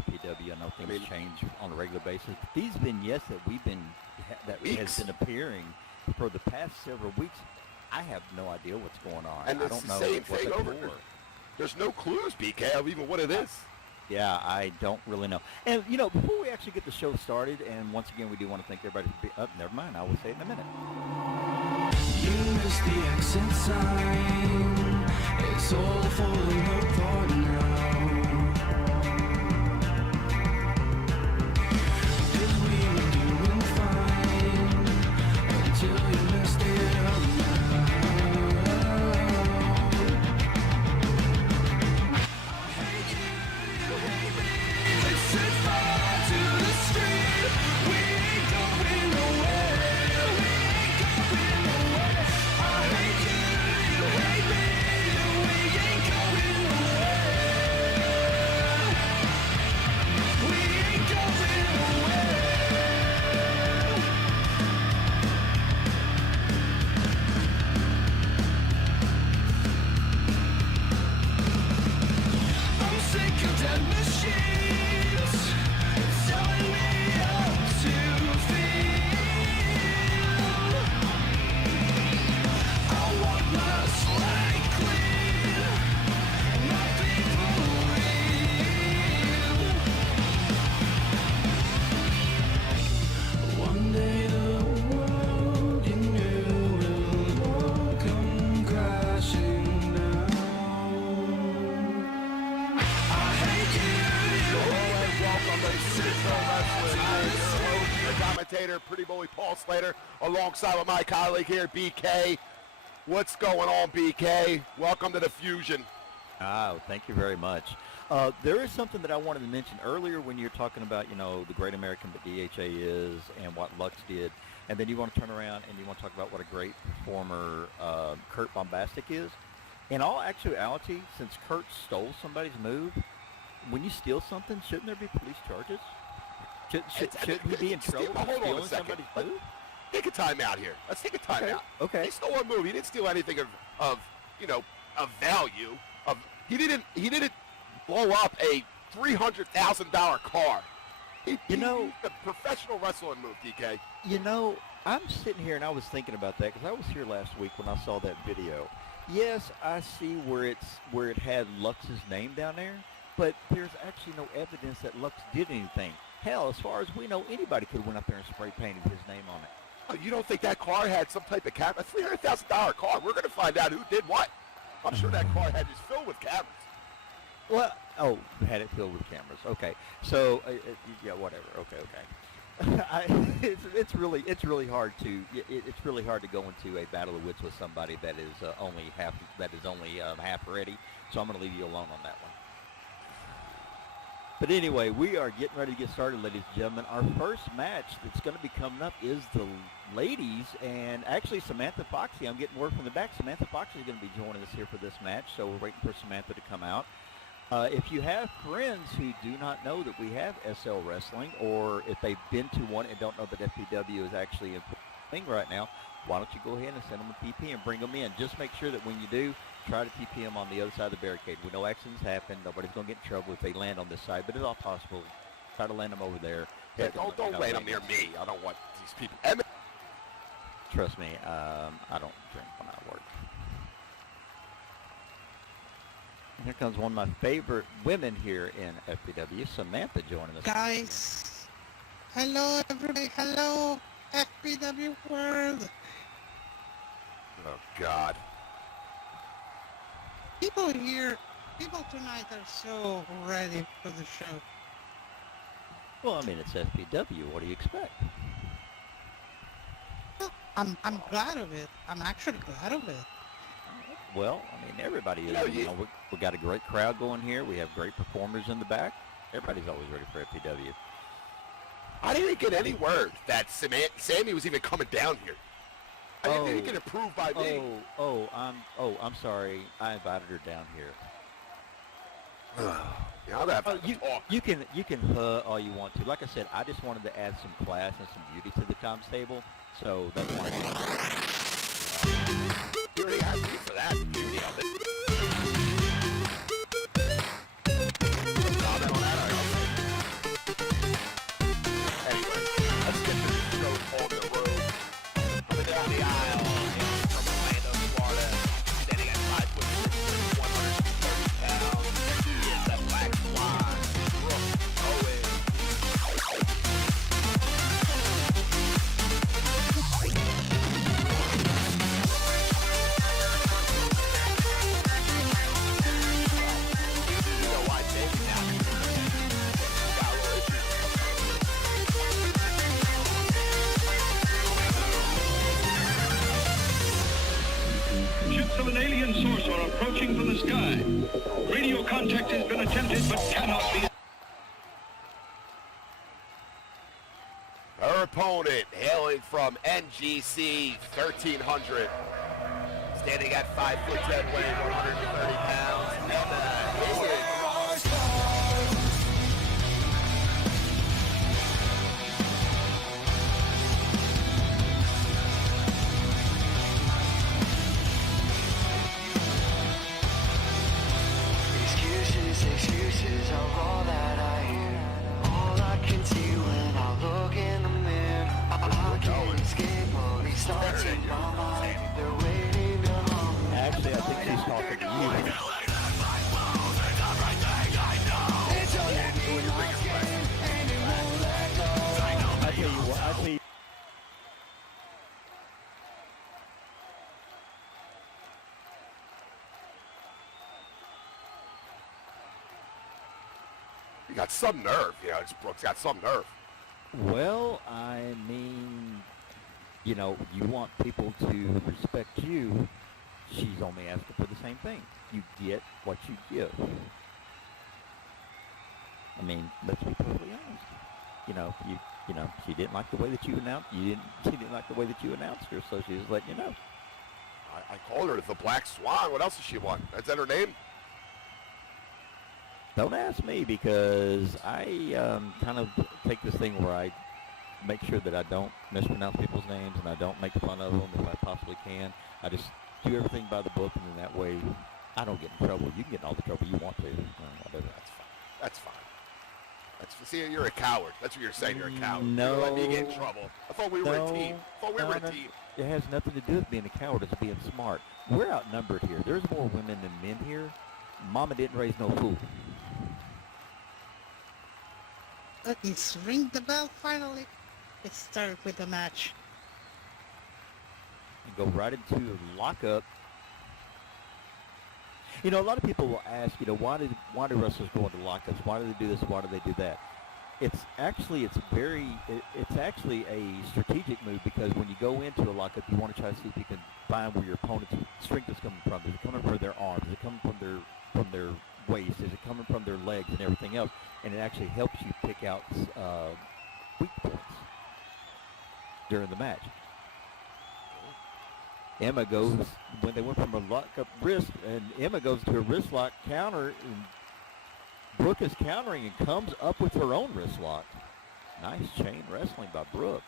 FPW. I know things change on a regular basis. These vignettes that has been appearing for the past several weeks, I have no idea what's going on. And I it's don't the know same what thing the over. core. There's no clues, BK, of even what it is. Yeah, I don't really know. And, before we actually get the show started, and once again, we do want to thank everybody for being up. Never mind, I will say it in a minute. You missed the exit sign. It's all falling apart now. 'Cause we were doing fine until you messed it up now. I hate you, you hate me. Let's set fire to the street. We ain't going nowhere. We ain't going nowhere. I hate you, you hate me. We ain't going nowhere. We ain't going nowhere. I'm sick of dead machines telling me how to feel. I want my slate clean, my people real. One day the world you knew will all come crashing down. I hate you, Always welcome to Super Wrestling. I am your host, the commentator, Pretty Boy Paul Slater, alongside with my colleague here, BK. What's going on, BK? Welcome to the Fusion. Oh, thank you very much. There is something that I wanted to mention earlier when you're talking about, the great American that DHA is and what Lux did. And then you want to turn around and you want to talk about what a great performer Kurt Bombastic is. In all actuality, since Kurt stole somebody's move, when you steal something, shouldn't there be police charges? Should he be in trouble for Hold on a stealing second. somebody's move? Take a time out here. Let's take a time out. Okay. He stole a move. He didn't steal anything of value. He didn't blow up a $300,000 car. He used a professional wrestling move, DK. I'm sitting here and I was thinking about that because I was here last week when I saw that video. Yes, I see where it had Lux's name down there, but there's actually no evidence that Lux did anything. Hell, as far as we know, anybody could have went up there and spray painted his name on it. Oh, you don't think that car had some type of camera? A $300,000 car. We're going to find out who did what. I'm sure that car had just filled with cameras. Well, had it filled with cameras. Okay, so yeah, whatever. Okay. It's really hard to go into a battle of wits with somebody that is only half ready. So I'm going to leave you alone on that one. But anyway, we are getting ready to get started, ladies and gentlemen. Our first match that's going to be coming up is the ladies, and actually Samantha Foxy. I'm getting word from the back. Samantha Foxy is going to be joining us here for this match, so we're waiting for Samantha to come out. If you have friends who do not know that we have SL Wrestling, or if they've been to one and don't know that FPW is actually a thing right now, why don't you go ahead and send them a TP and bring them in. Just make sure that when you do, try to TP them on the other side of the barricade. We know accidents happen. Nobody's going to get in trouble if they land on this side, but it's all possible. Try to land them over there. Yeah, don't land them near me. I don't want these people. Trust me, I don't drink when I work. And here comes one of my favorite women here in FPW, Samantha, joining us. Guys, hello everybody, hello FPW world. Oh, God. People tonight are so ready for the show. Well, I mean, it's FPW. What do you expect? I'm glad of it. I'm actually glad of it. Well, I mean, everybody is. We got a great crowd going here. We have great performers in the back. Everybody's always ready for FPW. I didn't get any word that Sammy was even coming down here. I didn't get approved by me. I'm sorry. I invited her down here. Yeah, I'll have to talk. You can all you want to. Like I said, I just wanted to add some class and some beauty to the comms table. So that's why. You already have me for that. Beauty of it. Comment on that. approaching from the sky. Radio contact has been attempted but cannot be. Her opponent, hailing from NGC 1300, standing at 5'10", weighing 130 pounds, Emma Higgins. Excuses are all that I hear. All I can see when I look in the mirror. I can't escape all these thoughts in my mind. They're waiting to harm me. Actually, I think she's talking to you. It's underneath my skin and it won't let go. I tell you what, I tell you. You got some nerve, Brooks got some nerve. Well, I mean, you know, you want people to respect you. She's only asking for the same thing. You get what you give. I mean, let's be perfectly honest. You know, she didn't like the way that you announced. She didn't like the way that you announced her, so she was letting you know. I called her the Black Swan. What else does she want? Is that her name? Don't ask me, because I kind of take this thing where I make sure that I don't mispronounce people's names and I don't make fun of them if I possibly can. I just do everything by the book, and then that way I don't get in trouble. You can get in all the trouble you want to. Whatever. That's fine. See, you're a coward. That's what you're saying. You're a coward. No. You don't let me get in trouble. I thought we were a team. It has nothing to do with being a coward. It's being smart. We're outnumbered here. There's more women than men here. Mama didn't raise no fool. Let's ring the bell finally. Let's start with the match. And go right into a lockup. You know, a lot of people will ask, you know, why do wrestlers go into lockups? Why do they do this? Why do they do that? It's actually a strategic move, because when you go into a lockup, you want to try to see if you can find where your opponent's strength is coming from. Is it coming from their arms? Is it coming from their waist? Is it coming from their legs and everything else? And it actually helps you pick out weak points during the match. Emma goes, when they went from a lock-up wrist, and Emma goes to a wrist lock counter, and Brooke is countering and comes up with her own wrist lock. Nice chain wrestling by Brooke.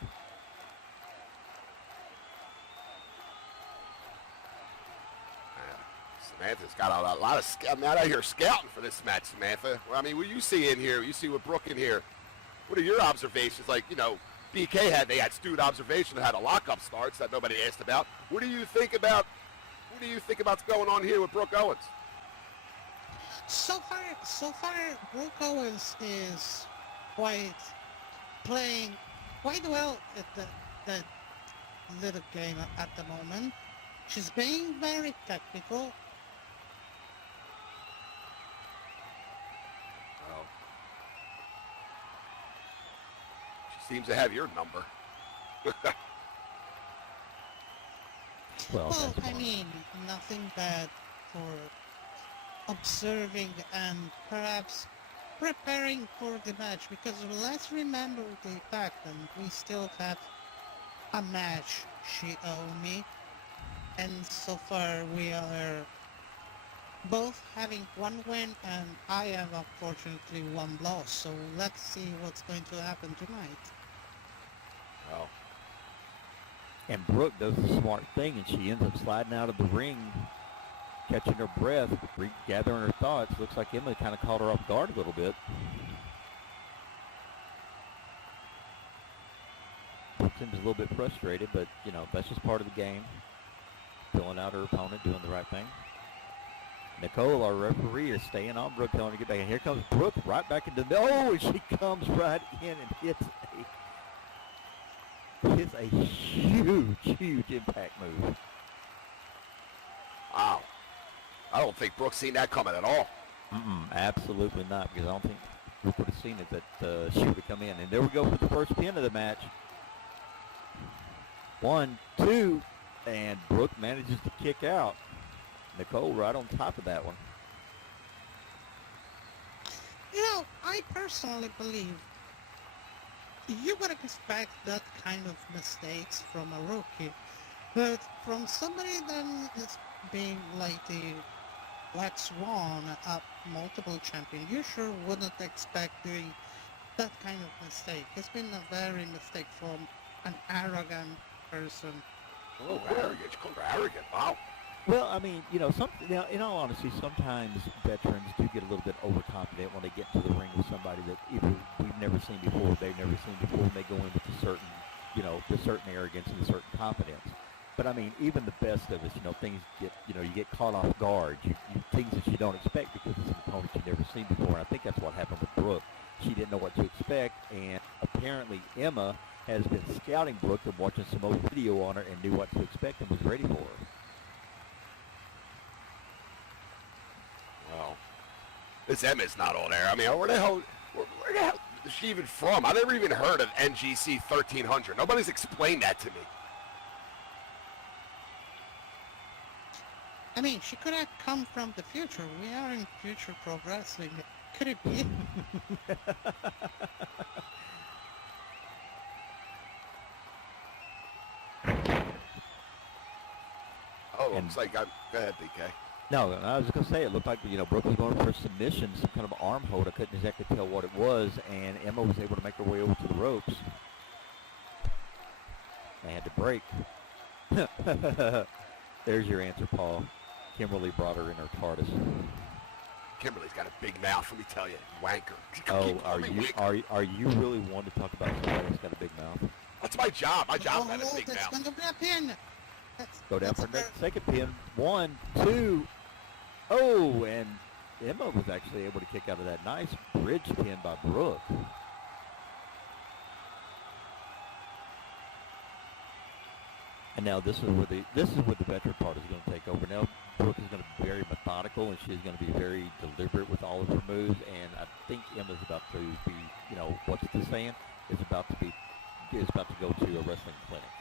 Samantha's got a lot of I'm out here scouting for this match, Samantha. Well, I mean, what you see in here, you see with Brooke in here. What are your observations? Like, you know, BK they had stewed observation that had a lockup starts that nobody asked about. What do you think about what's going on here with Brooke Owens? So far, Brooke Owens is playing quite well at the little game at the moment. She's being very technical. Well, she seems to have your number. Well, I mean, nothing bad for observing and perhaps preparing for the match, because let's remember the fact that we still have a match she owed me, and so far we are both having one win and I have unfortunately one loss, so let's see what's going to happen tonight. Oh. And Brooke does the smart thing, and she ends up sliding out of the ring, catching her breath, gathering her thoughts. Looks like Emma kind of caught her off guard a little bit. Brooke seems a little bit frustrated, but, you know, that's just part of the game. Filling out her opponent, doing the right thing. Nicole, our referee, is staying on Brooke, telling her to get back. And here comes Brooke right back into the... Oh, and she comes right in and hits a huge impact move. Wow. I don't think Brooke's seen that coming at all. Absolutely not, because I don't think Brooke would have seen it that she would have come in. And there we go for the first pin of the match. 1, 2, and Brooke manages to kick out. Nicole right on top of that one. You know, I personally believe you would expect that kind of mistakes from a rookie, but from somebody that is being like the Black Swan, a multiple champion, you sure wouldn't expect doing that kind of mistake. It's been a very mistake from an arrogant person. Oh, arrogant. Arrogant. Wow. Well, I mean, you know, now, in all honesty, sometimes veterans do get a little bit overconfident when they get into the ring with somebody that either we've never seen before, they've never seen before, and they go in with a certain, you know, a certain arrogance and a certain confidence. But I mean, even the best of us, you know, things get, you know, you get caught off guard, things that you don't expect because it's an opponent you've never seen before. And I think that's what happened with Brooke. She didn't know what to expect, and apparently Emma has been scouting Brooke and watching some old video on her and knew what to expect and was ready for her. Well, this Emma's not all there. I mean, where the hell is she even from? I never even heard of NGC 1300. Nobody's explained that to me. I mean, she could have come from the future. We are in future pro wrestling. Could it be? Oh, looks like I'm... Go ahead, BK. No, I was going to say, it looked like, you know, Brooke was going for a submission, some kind of arm hold. I couldn't exactly tell what it was, and Emma was able to make her way over to the ropes. They had to break. There's your answer, Paul. Kimberly brought her in her TARDIS. Kimberly's got a big mouth, let me tell you. Wanker. Oh, are you really wanting to talk about somebody that's got a big mouth? That's my job. My job's got a big that's mouth. going to be a pin. Go down That's for a the second pin. 1, 2. Oh, and Emma was actually able to kick out of that nice bridge pin by Brooke. And now this is where the veteran part is going to take over. Now Brooke is going to be very methodical, and she's going to be very deliberate with all of her moves. And I think Emma's about to be, you know, what's the saying? Is about to go to a wrestling clinic.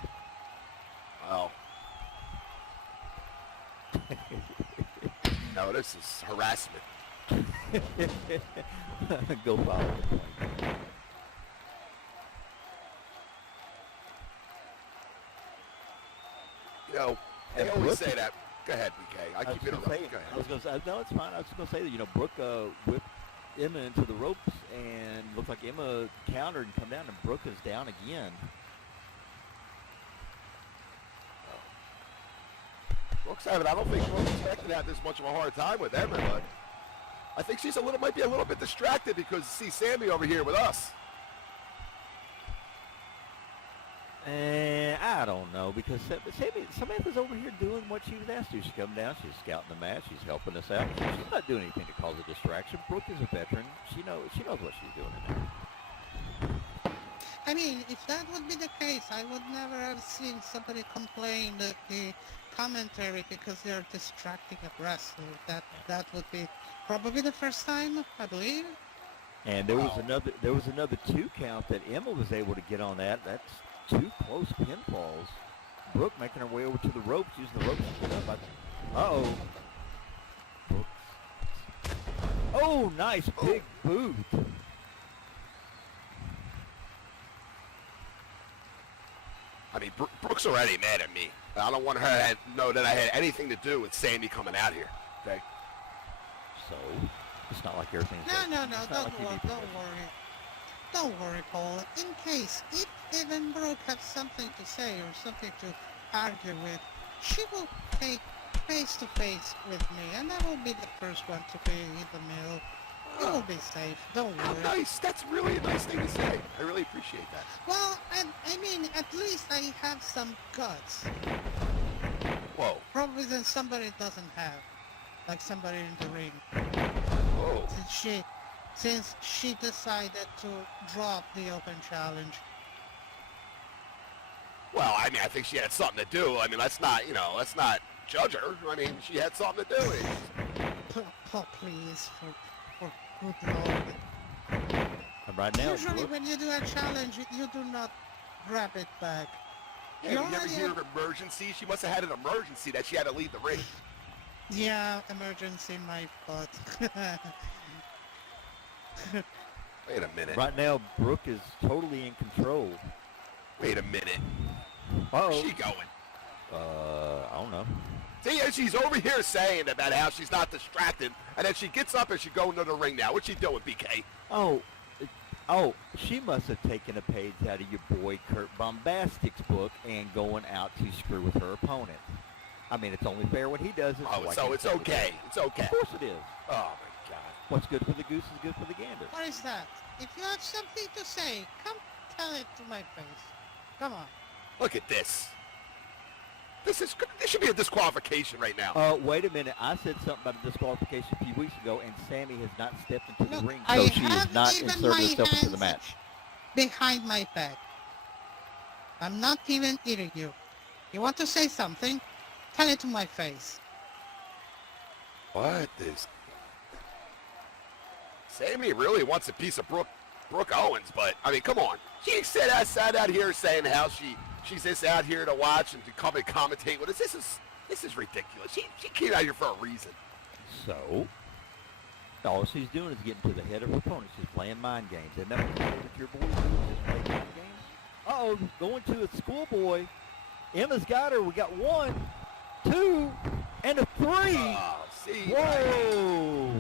Well. No, this is harassment. Go follow it. You know, they And always Brooke say is- that. Go ahead, BK. I keep interrupting. Go I was ahead. going to say, no, it's fine. I was going to say that, you know, Brooke whipped Emma into the ropes, and looked like Emma countered and come down, and Brooke is down again. Brooke's having, I don't think Brooke's expecting to have this much of a hard time with Emma, but I think she's might be a little bit distracted because see Sammy over here with us. I don't know, because Samantha's over here doing what she was asked to. She's coming down, she's scouting the match, she's helping us out. She's not doing anything to cause a distraction. Brooke is a veteran. She knows what she's doing in there. I mean, if that would be the case, I would never have seen somebody complain that the commentary because they're distracting a wrestler. That would be probably the first time, I believe. And there was another 2 count that Emma was able to get on that. That's 2 close pinfalls. Brooke making her way over to the ropes, using the ropes to get up. Uh-oh. Brooke. Oh, nice big boot. I mean, Brooke's already mad at me. I don't want her to know that I had anything to do with Sammy coming out here. Okay. So, it's not like everything's... No, it's not don't like you worry, need to- don't worry, Paul. In case, if even Brooke has something to say or something to argue with, she will take face-to-face with me, and I will be the first one to be in the middle. You will be safe, don't How worry. nice. That's really a nice thing to say. I really appreciate that. Well, I mean, at least I have some guts. Whoa. Probably than somebody doesn't have. Like somebody in the ring. Whoa. Since she decided to drop the open challenge. Well, I mean, I think she had something to do. I mean, let's not judge her. I mean, she had something to do. Please, for good Lord. And right now, Usually Brooke, when you do a challenge, you do not grab it back. Yeah, you never hear of emergency? She must have had an emergency that she had to leave the ring. Yeah, emergency my butt. Wait a minute. Right now, Brooke is totally in control. Wait a minute. Uh-oh. Where's she going? I don't know. See, and she's over here saying about how she's not distracted, and then she gets up and she goes into the ring now. What's she doing, BK? Oh, she must have taken a page out of your boy Kurt Bombastic's book and going out to screw with her opponent. I mean, it's only fair when he does it. Oh, I so can't it's say it. okay. It's okay. Of course it is. Oh, my God. What's good for the goose is good for the gander. What is that? If you have something to say, come tell it to my face. Come on. Look at this. This should be a disqualification right now. Wait a minute. I said something about a disqualification a few weeks ago, and Sammy has not stepped into the Look, ring, I so she have has not even inserted my herself into the hands match. behind my back. I'm not even eating you. You want to say something? Tell it to my face. What is... Sammy really wants a piece of Brooke Owens, but, I mean, come on. She sat out here saying how she's just out here to watch and to come and commentate with us. This is ridiculous. She came out here for a reason. So, all she's doing is getting to the head of her opponent. She's playing mind games. Isn't that what your boys do? Just play mind games? Uh-oh, going to a schoolboy. Emma's got her. We got 1, 2, and a 3. Oh, see? Whoa!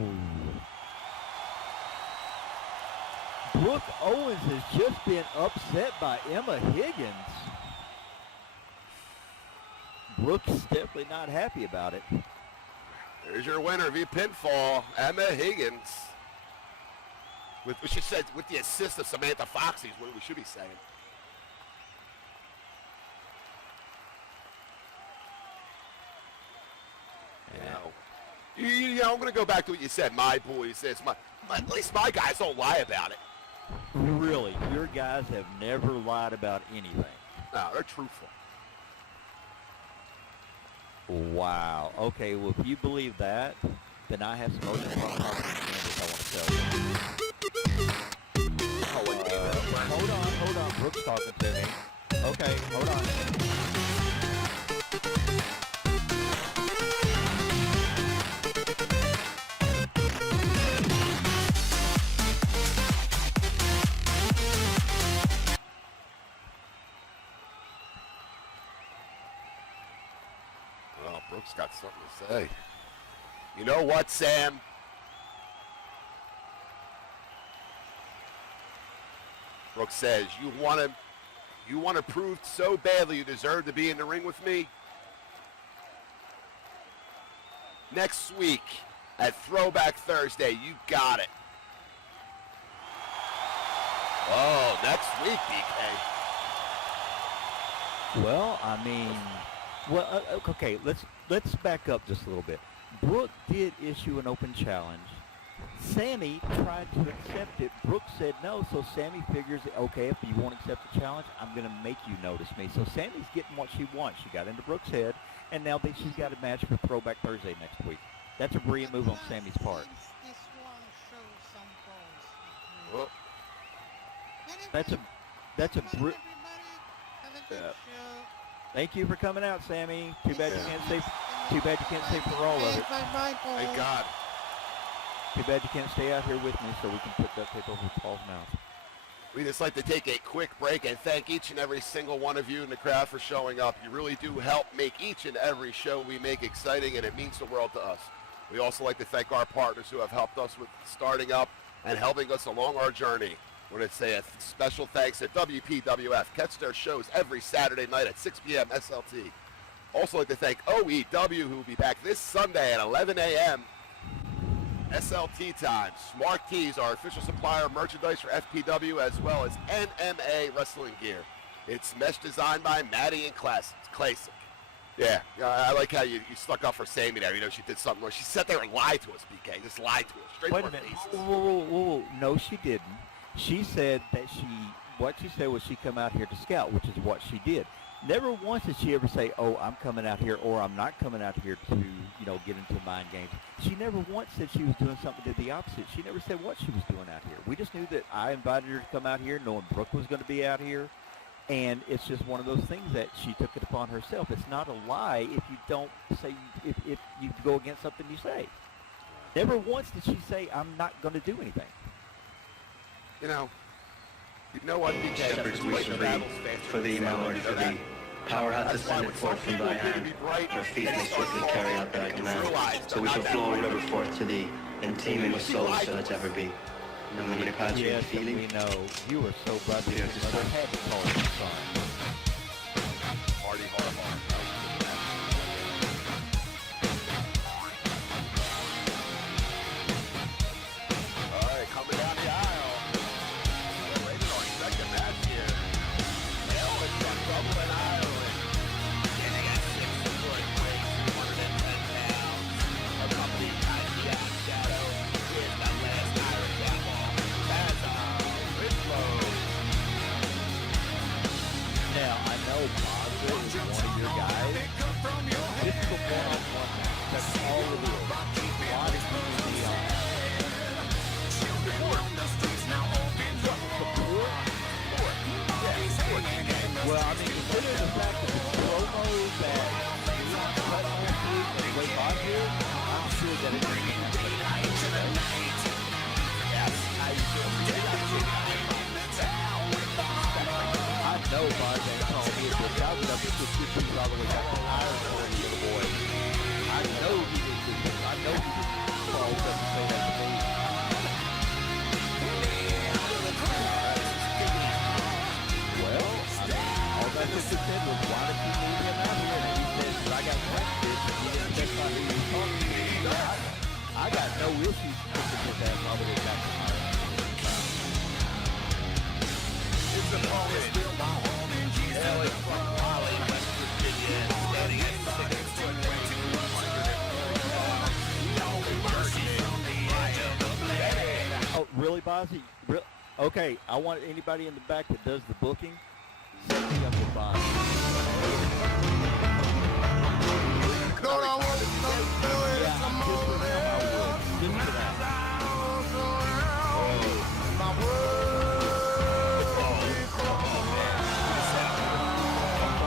Brooke Owens has just been upset by Emma Higgins. Brooke's definitely not happy about it. There's your winner via pinfall, Emma Higgins. With the assist of Samantha Foxy is what we should be saying. You know, I'm going to go back to what you said. My boys, at least my guys don't lie about it. Really, your guys have never lied about anything. No, they're truthful. Wow. Okay, well, if you believe that, then I have some other I want to tell you. Hold on. Brooke's talking to me. Okay, hold on. Well, Brooke's got something to say. You know what, Sam? Brooke says, you want to prove so badly you deserve to be in the ring with me? Next week at Throwback Thursday, you got it. Oh, next week, BK. Well, I mean, okay, let's back up just a little bit. Brooke did issue an open challenge. Sammy tried to accept it. Brooke said no, so Sammy figures, okay, if you won't accept the challenge, I'm going to make you notice me. So Sammy's getting what she wants. She got into Brooke's head, and now she's got a match for Throwback Thursday next week. That's a brilliant move on Sammy's part. This one shows some balls. Well, That's a Everybody, have a good Yeah. show. Thank you for coming out, Sammy. Too bad you can't stay. Too bad you can't stay for all of it. Bye-bye, Paul. thank God. Too bad you can't stay out here with me so we can put duct tape over Paul's mouth. We'd just like to take a quick break and thank each and every single one of you in the crowd for showing up. You really do help make each and every show we make exciting, and it means the world to us. We also like to thank our partners who have helped us with starting up and helping us along our journey. We want to say a special thanks to WPWF. Catch their shows every Saturday night at 6 p.m. SLT. Also like to thank OEW, who will be back this Sunday at 11 a.m. SLT time. Smart Tees, our official supplier of merchandise for FPW, as well as NMA wrestling gear. It's mesh designed by Maddie and Classic. Yeah, I like how you stuck up for Sammy there. You know, she did something where she sat there and lied to us, BK. Just lied to us. Straight Wait to a our minute. faces. Whoa. No, she didn't. She said that what she said was she come out here to scout, which is what she did. Never once did she ever say, oh, I'm coming out here, or I'm not coming out here to, get into mind games. She never once said she was doing something to the opposite. She never said what she was doing out here. We just knew that I invited her to come out here knowing Brooke was going to be out here. And it's just one of those things that she took it upon herself. It's not a lie if you don't say, if you go against something you say. Never once did she say, I'm not going to do anything. You know what, BK? Shepherds we shall be, for thee, my Lord, for thee. Power hath descended forth from thy hand. Our feet may swiftly carry out thy command. So we shall flow a river forth to thee, and teeming with souls shall it ever be. No many paths we Yes, feeling. we know. You were so buzzing. Your mother had to call you son. Hardy, hard. All right, coming down the aisle. We're ready for our second match here. Ellis from Dublin, Ireland. Getting at 6 foot, weighs 210 pounds. Accompanied by Jack Shadow. Here's the last Irish outlaw. Now, I know Mazda is one of your guys. This is a one-on-one match. That's all it is. Why did you be on? Well, I mean, considering the fact that the promos that Leon cut last week and the way Mazda is, I'm sure that it's going to be I know Mazda ain't calling me a bitch. I would have put this dude all the way back to Ireland for the little boy. I know he didn't. I know he didn't fall up and say that to me. Well, all that sister said was, why did you leave him out here? And he said, I got questions and he didn't specify who he was talking to. I got no issues pushing his ass all the way back to Ireland. His opponent, Ellis from Raleigh, West Virginia, standing at 6 foot, weighs 200. Oh, really, Bozzy? Okay, I want anybody in the back that does the booking, set me up with Bozzy. Yeah, just for him, I would. Just for that.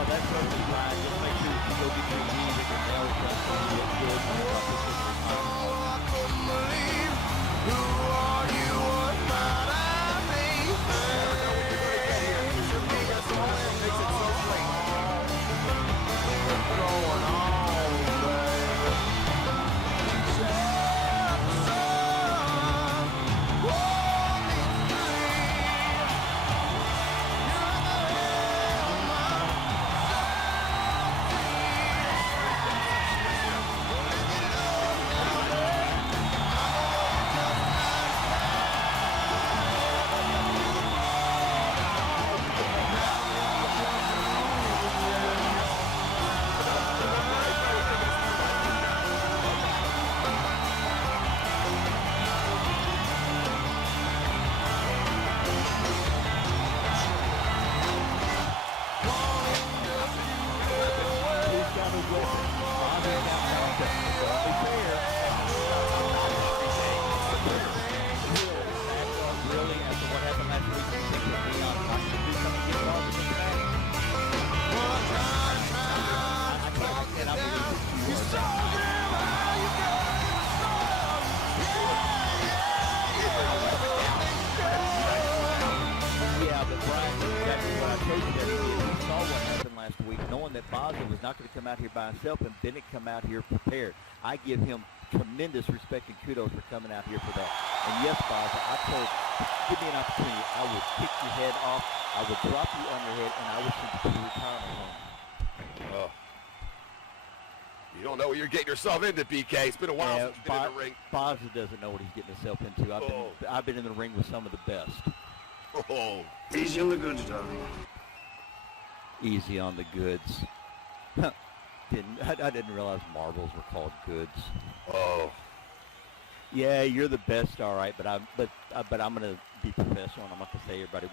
That's totally fine. Just make sure you go get your music and nails done so you look good when you come to was not going to come out here by himself and didn't come out here prepared. I give him tremendous respect and kudos for coming out here for that. And yes, Boz, I told, give me an opportunity. I will kick your head off, I will drop you on your head, and I will send you to the retirement home. Oh. You don't know what you're getting yourself into, BK. It's been a while since you've been in the ring. Bozza doesn't know what he's getting himself into. I've been in the ring with some of the best. Oh. Easy on the goods, darling. Easy on the goods. I didn't realize marbles were called goods. Oh. Yeah, you're the best, all right, but I'm going to be professional, and I'm not going to say everybody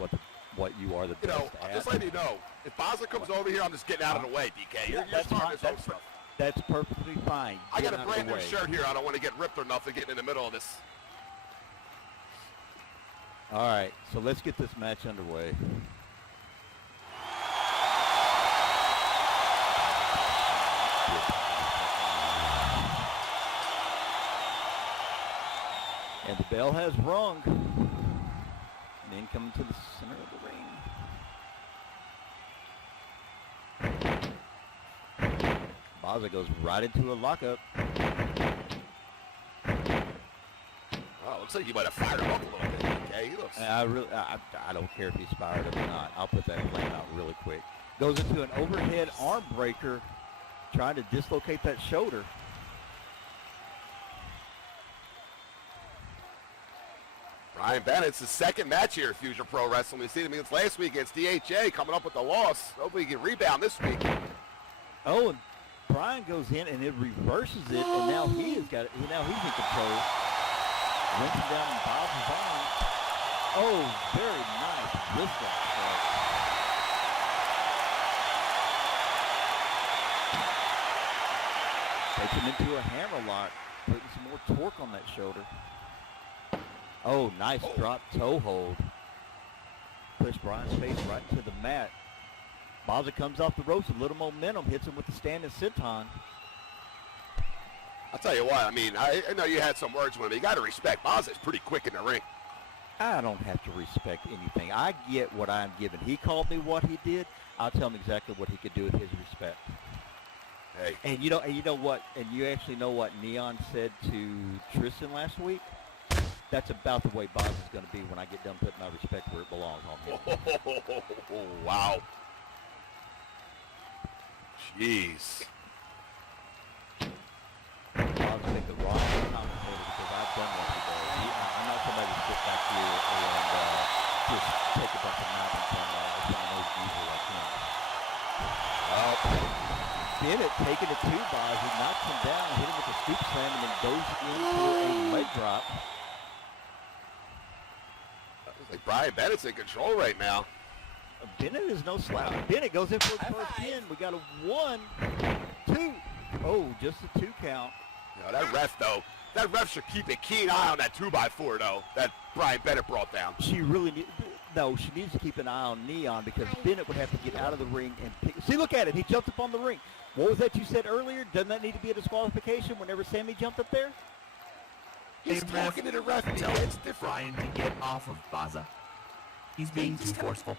what you are the best at. I'm just letting you know, if Bozza comes over here, I'm just getting out of the way, BK. You're starting this whole stuff. That's perfectly fine. I got a brand new shirt here. I don't want to get ripped or nothing getting in the middle of this. All right, so let's get this match underway. And the bell has rung. Men coming to the center of the ring. Baza goes right into a lockup. Oh, looks like you might have fired him up a little bit, okay? He looks... I don't care if he's fired up or not. I'll put that flame out really quick. Goes into an overhead arm breaker, trying to dislocate that shoulder. Brian Bennett's his second match here at Fusion Pro Wrestling. We see him against last week against DHA, coming up with the loss. Hopefully he can rebound this week. Oh, and Brian goes in and it reverses it, and now he's in control. Runs him down and bobs his arm. Oh, very nice wrist lock. Takes him into a hammer lock, putting some more torque on that shoulder. Oh, nice drop toe hold. Push Brian's face right to the mat. Baza comes off the ropes with a little momentum, hits him with the standing senton. I'll tell you what, I mean, I know you had some words with him. You got to respect. Baza's pretty quick in the ring. I don't have to respect anything. I get what I'm given. He called me what he did. I'll tell him exactly what he could do with his respect. Hey. And you know what? And you actually know what Neon said to Tristan last week? That's about the way Baza's going to be when I get done putting my respect where it belongs on him. Oh, wow. Jeez. I'll take the wrong commentator because I've done what he does. I'm not somebody to sit back here and just take it back to mouth and tell knows usually like him. Well, Bennett taking it to Boz. He knocks him down, hit him with a scoop slam, and then goes into a leg drop. like Brian Bennett's in control right now. Bennett is no slouch. Bennett goes in for the first pin. We got a 1, 2. Oh, just a 2 count. You know, that ref should keep a keen eye on that 2x4 though, that Brian Bennett brought down. She needs to keep an eye on Neon because Bennett would have to get out of the ring and pick. See, look at it. He jumped up on the ring. What was that you said earlier? Doesn't that need to be a disqualification whenever Sammy jumped up there? He's talking to the ref. Tell It's different. Brian to get off of Baza. He's being too forceful.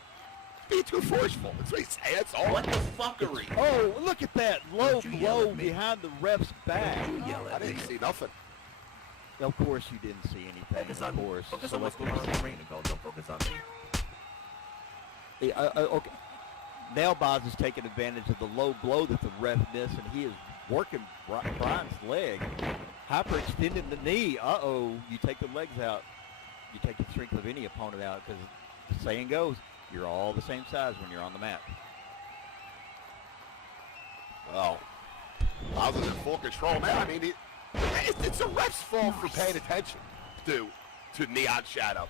Be too forceful. That's what he's saying. That's all. What the fuckery? Oh, look at that low Don't you yell blow at me. behind the ref's back. Don't you yell I at me. didn't see nothing. Of course you didn't see anything. Focus on, of course. focus So on what's going on in the ring, Nicole. Don't focus on me. Okay. Now Boz is taking advantage of the low blow that the ref missed, and he is working Brian's leg. Hyperextending the knee. Uh-oh. You take the legs out. You take the strength of any opponent out because the saying goes, you're all the same size when you're on the mat. Well, I was in full control now. I mean, it's a ref's fault for paying attention to Neon Shadow.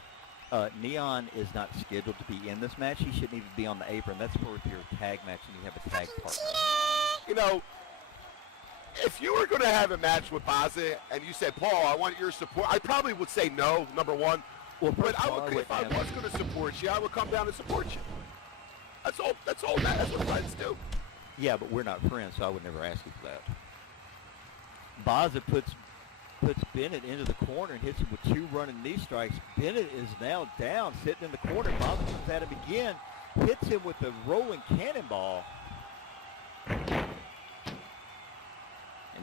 Neon is not scheduled to be in this match. He shouldn't even be on the apron. That's for if you're a tag match and you have a tag partner. You know, if you were going to have a match with Baza and you said, Paul, I want your support, I probably would say no, number one. Well, But I would, if I was going to support you, I would come down and support you. That's all. That's what friends do. Yeah, but we're not friends, so I would never ask you for that. Baza puts Bennett into the corner and hits him with 2 running knee strikes. Bennett is now down, sitting in the corner. Baza comes at him again, hits him with a rolling cannonball. And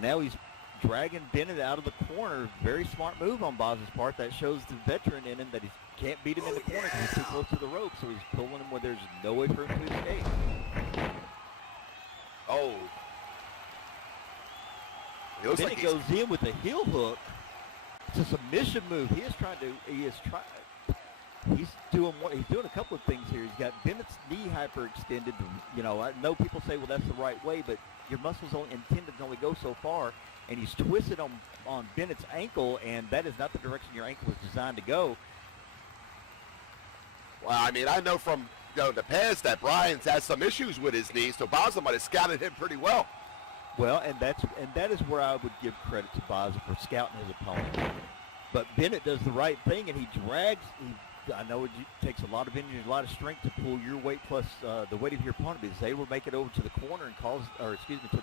now he's dragging Bennett out of the corner. Very smart move on Baza's part. That shows the veteran in him that he can't beat him in the corner because he's too close to the rope. So he's pulling him where there's no way for him to escape. Oh. Bennett goes in with a heel hook. It's a submission move. He's doing a couple of things here. He's got Bennett's knee hyperextended. You know, I know people say, well, that's the right way, but your muscles and tendons only go so far. And he's twisted on Bennett's ankle, and that is not the direction your ankle was designed to go. Well, I mean, I know from the past that Brian's had some issues with his knees, so Baza might have scouted him pretty well. Well, and that is where I would give credit to Baza for scouting his opponent. But Bennett does the right thing, and he drags. I know it takes a lot of energy, a lot of strength to pull your weight plus the weight of your opponent because they will make it over to the corner and to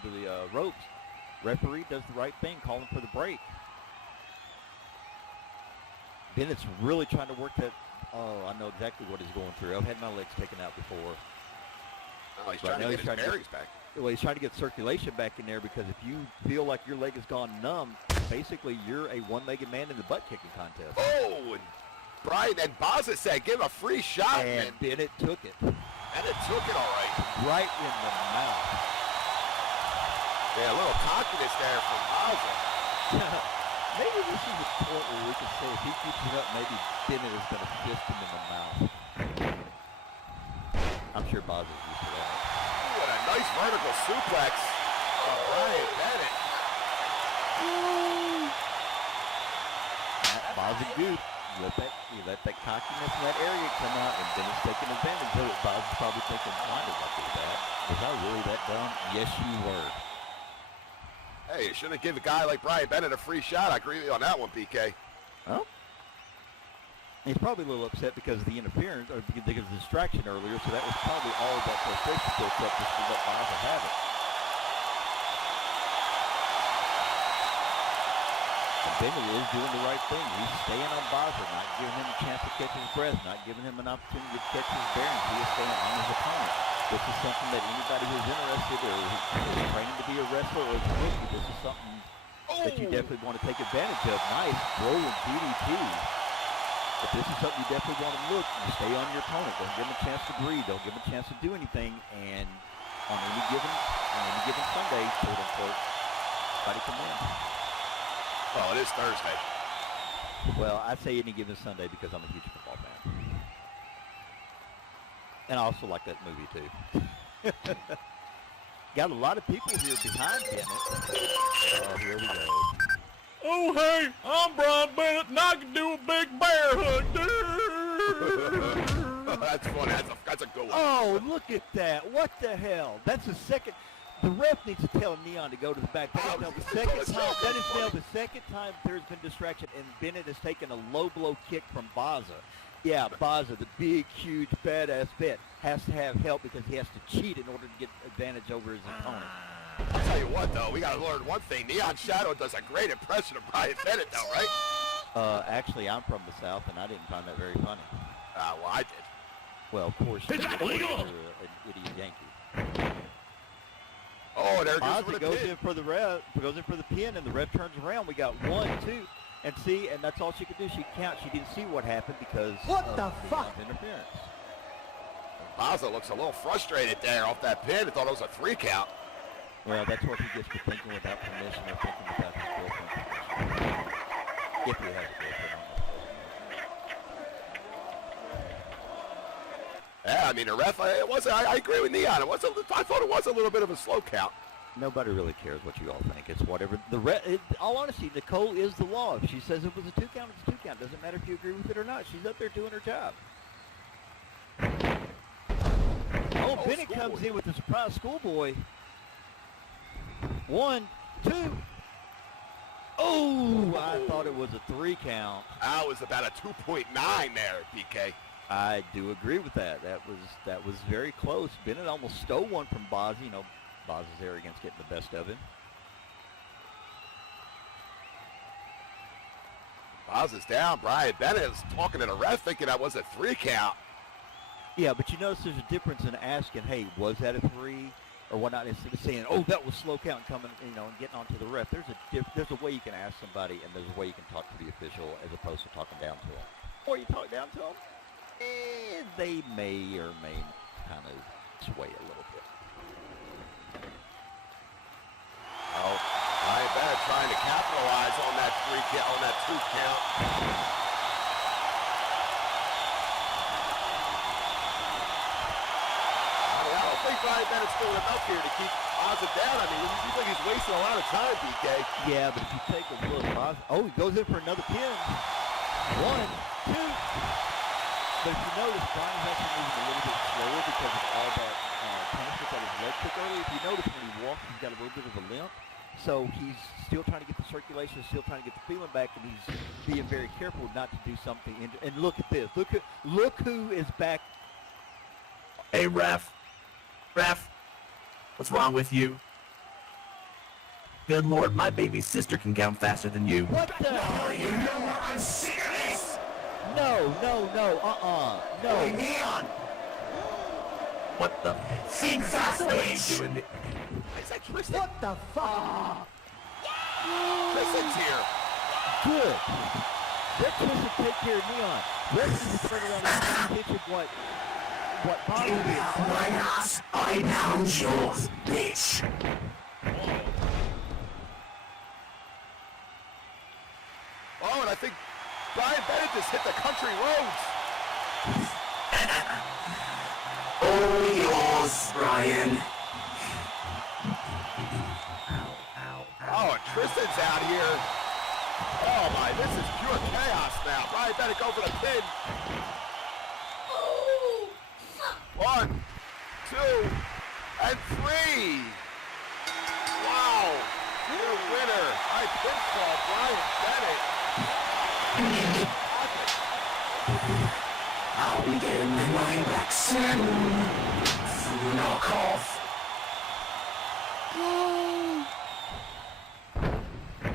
the ropes. Referee does the right thing, calling for the break. Bennett's really trying to work that. Oh, I know exactly what he's going through. I've had my legs taken out before. Oh, he's Right trying now to he's get his trying to bearings back. Well, he's trying to get circulation back in there because if you feel like your leg has gone numb, basically you're a one-legged man in the butt-kicking contest. Oh, and Brian and Baza said, give a free shot, And man. Bennett took it. And it took it all right. Right in the mouth. Yeah, a little cockiness there from Baza. Maybe this is the point where we can say if he keeps it up, maybe Bennett is going to fist him in the mouth. I'm sure Baza's used to that. Ooh, and a nice vertical suplex from Brian Bennett. Baza good. You let that cockiness in that area come out, and Bennett's taking advantage of it. Baza's probably thinking, why did I do that? Was I really that dumb? Yes, you were. Hey, you shouldn't give a guy like Brian Bennett a free shot. I agree with you on that one, BK. Well, he's probably a little upset because of the interference, or because of the distraction earlier, so that was probably all that frustration built up just to let Baza have it. Bennett is doing the right thing. He's staying on Baza, not giving him a chance to catch his breath, not giving him an opportunity to catch his bearings. He is staying on his opponent. This is something that anybody who's interested or is training to be a wrestler or is a rookie, this is something that you definitely want to take advantage of. Nice rolling DDT. But this is something you definitely want to look and stay on your opponent. Don't give him a chance to breathe. Don't give him a chance to do anything. And on any given Sunday, quote unquote, everybody can win. Oh, it is Thursday. Well, I say any given Sunday because I'm a huge football fan. And I also like that movie, too. Got a lot of people here behind Bennett. Oh, here we go. Oh, hey, I'm Brian Bennett, and I can do a big bear hug. That's funny. That's a good one. Oh, look at that. What the hell? That's the second. The ref needs to tell Neon to go to the back. That is now the second time. That is now the second time there's been distraction, and Bennett has taken a low blow kick from Baza. Yeah, Baza, the big, huge, badass vet, has to have help because he has to cheat in order to get advantage over his opponent. I'll tell you what, though, we got to learn one thing. Neon Shadow does a great impression of Brian Bennett, though, right? Actually, I'm from the South, and I didn't find that very funny. Well, I did. Well, of course, you're an idiot Yankee. Oh, there goes Baza for the goes pin. in for the ref, goes in for the pin, and the ref turns around. We got 1, 2, and see, and that's all she could do. She counts. She didn't see what happened because of interference. Baza looks a little frustrated there off that pin. I thought it was a 3 count. Well, that's what he gets for thinking without permission or thinking without his girlfriend's permission. If he has a girlfriend. Yeah, I mean, the ref, it was, I agree with Neon. It was I thought it was a little bit of a slow count. Nobody really cares what you all think. It's whatever. All honesty, Nicole is the law. If she says it was a 2 count, it's a 2 count. Doesn't matter if you agree with it or not. She's up there doing her job. Oh, Bennett comes in with the surprise schoolboy. 1, 2. Oh, I thought it was a 3 count. That was about a 2.9 there, BK. I do agree with that. That was very close. Bennett almost stole one from Baza. You know, Baza's arrogance getting the best of him. Baza's down. Brian Bennett was talking to the ref thinking that was a 3 count. Yeah, but you notice there's a difference in asking, hey, was that a 3 or whatnot, instead of saying, oh, that was slow count coming, you know, and getting onto the ref. There's a way you can ask somebody, and there's a way you can talk to the official as opposed to talking down to them. Or you talk down to them, they may or may kind of sway a little bit. Oh, Brian Bennett trying to capitalize on that 3 count, on that 2 count. I don't think Brian Bennett's doing enough here to keep Baza down. I mean, you think he's wasting a lot of time, BK. Yeah, but if you take a look, he goes in for another pin. 1, 2. But if you notice, Brian's actually moving a little bit slower because of all that punishment that his leg took earlier. If you notice, when he walks, he's got a little bit of a limp. So he's still trying to get the circulation, still trying to get the feeling back, and he's being very careful not to do something. And look at this. Look who is back. Hey, ref. Ref. What's wrong with you? Good Lord, my baby sister can count faster than you. What the hell? You know what? I'm sick of this! No, no. Neon! What the? Jesus, bitch! Is that Tristan? What the fuck? Tristan's here. Good. Let Tristan take care of Neon. Let's just turn around and pitch of what Bobby did. My ass, I pound yours, bitch! Oh, and I think Brian Bennett just hit the country roads. All yours, Brian. Oh, and Tristan's out here. Oh my, this is pure chaos now. Brian Bennett go for the pin. 1, 2, and 3. Wow. Your winner, I pinfall Brian Bennett. I'll be getting mine back soon. Knock off.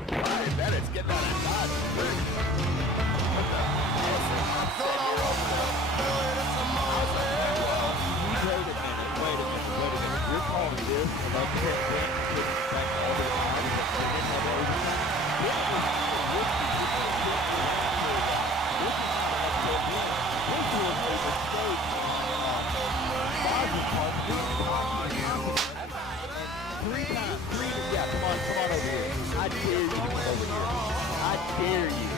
Brian Bennett's getting out of Dodge. Wait a minute. You're calling this an upset win to get back all the time that they didn't have overtime? This is not a mistake on Bob's part. Three times. Yeah, come on over here. I dare you to come over here. I dare you.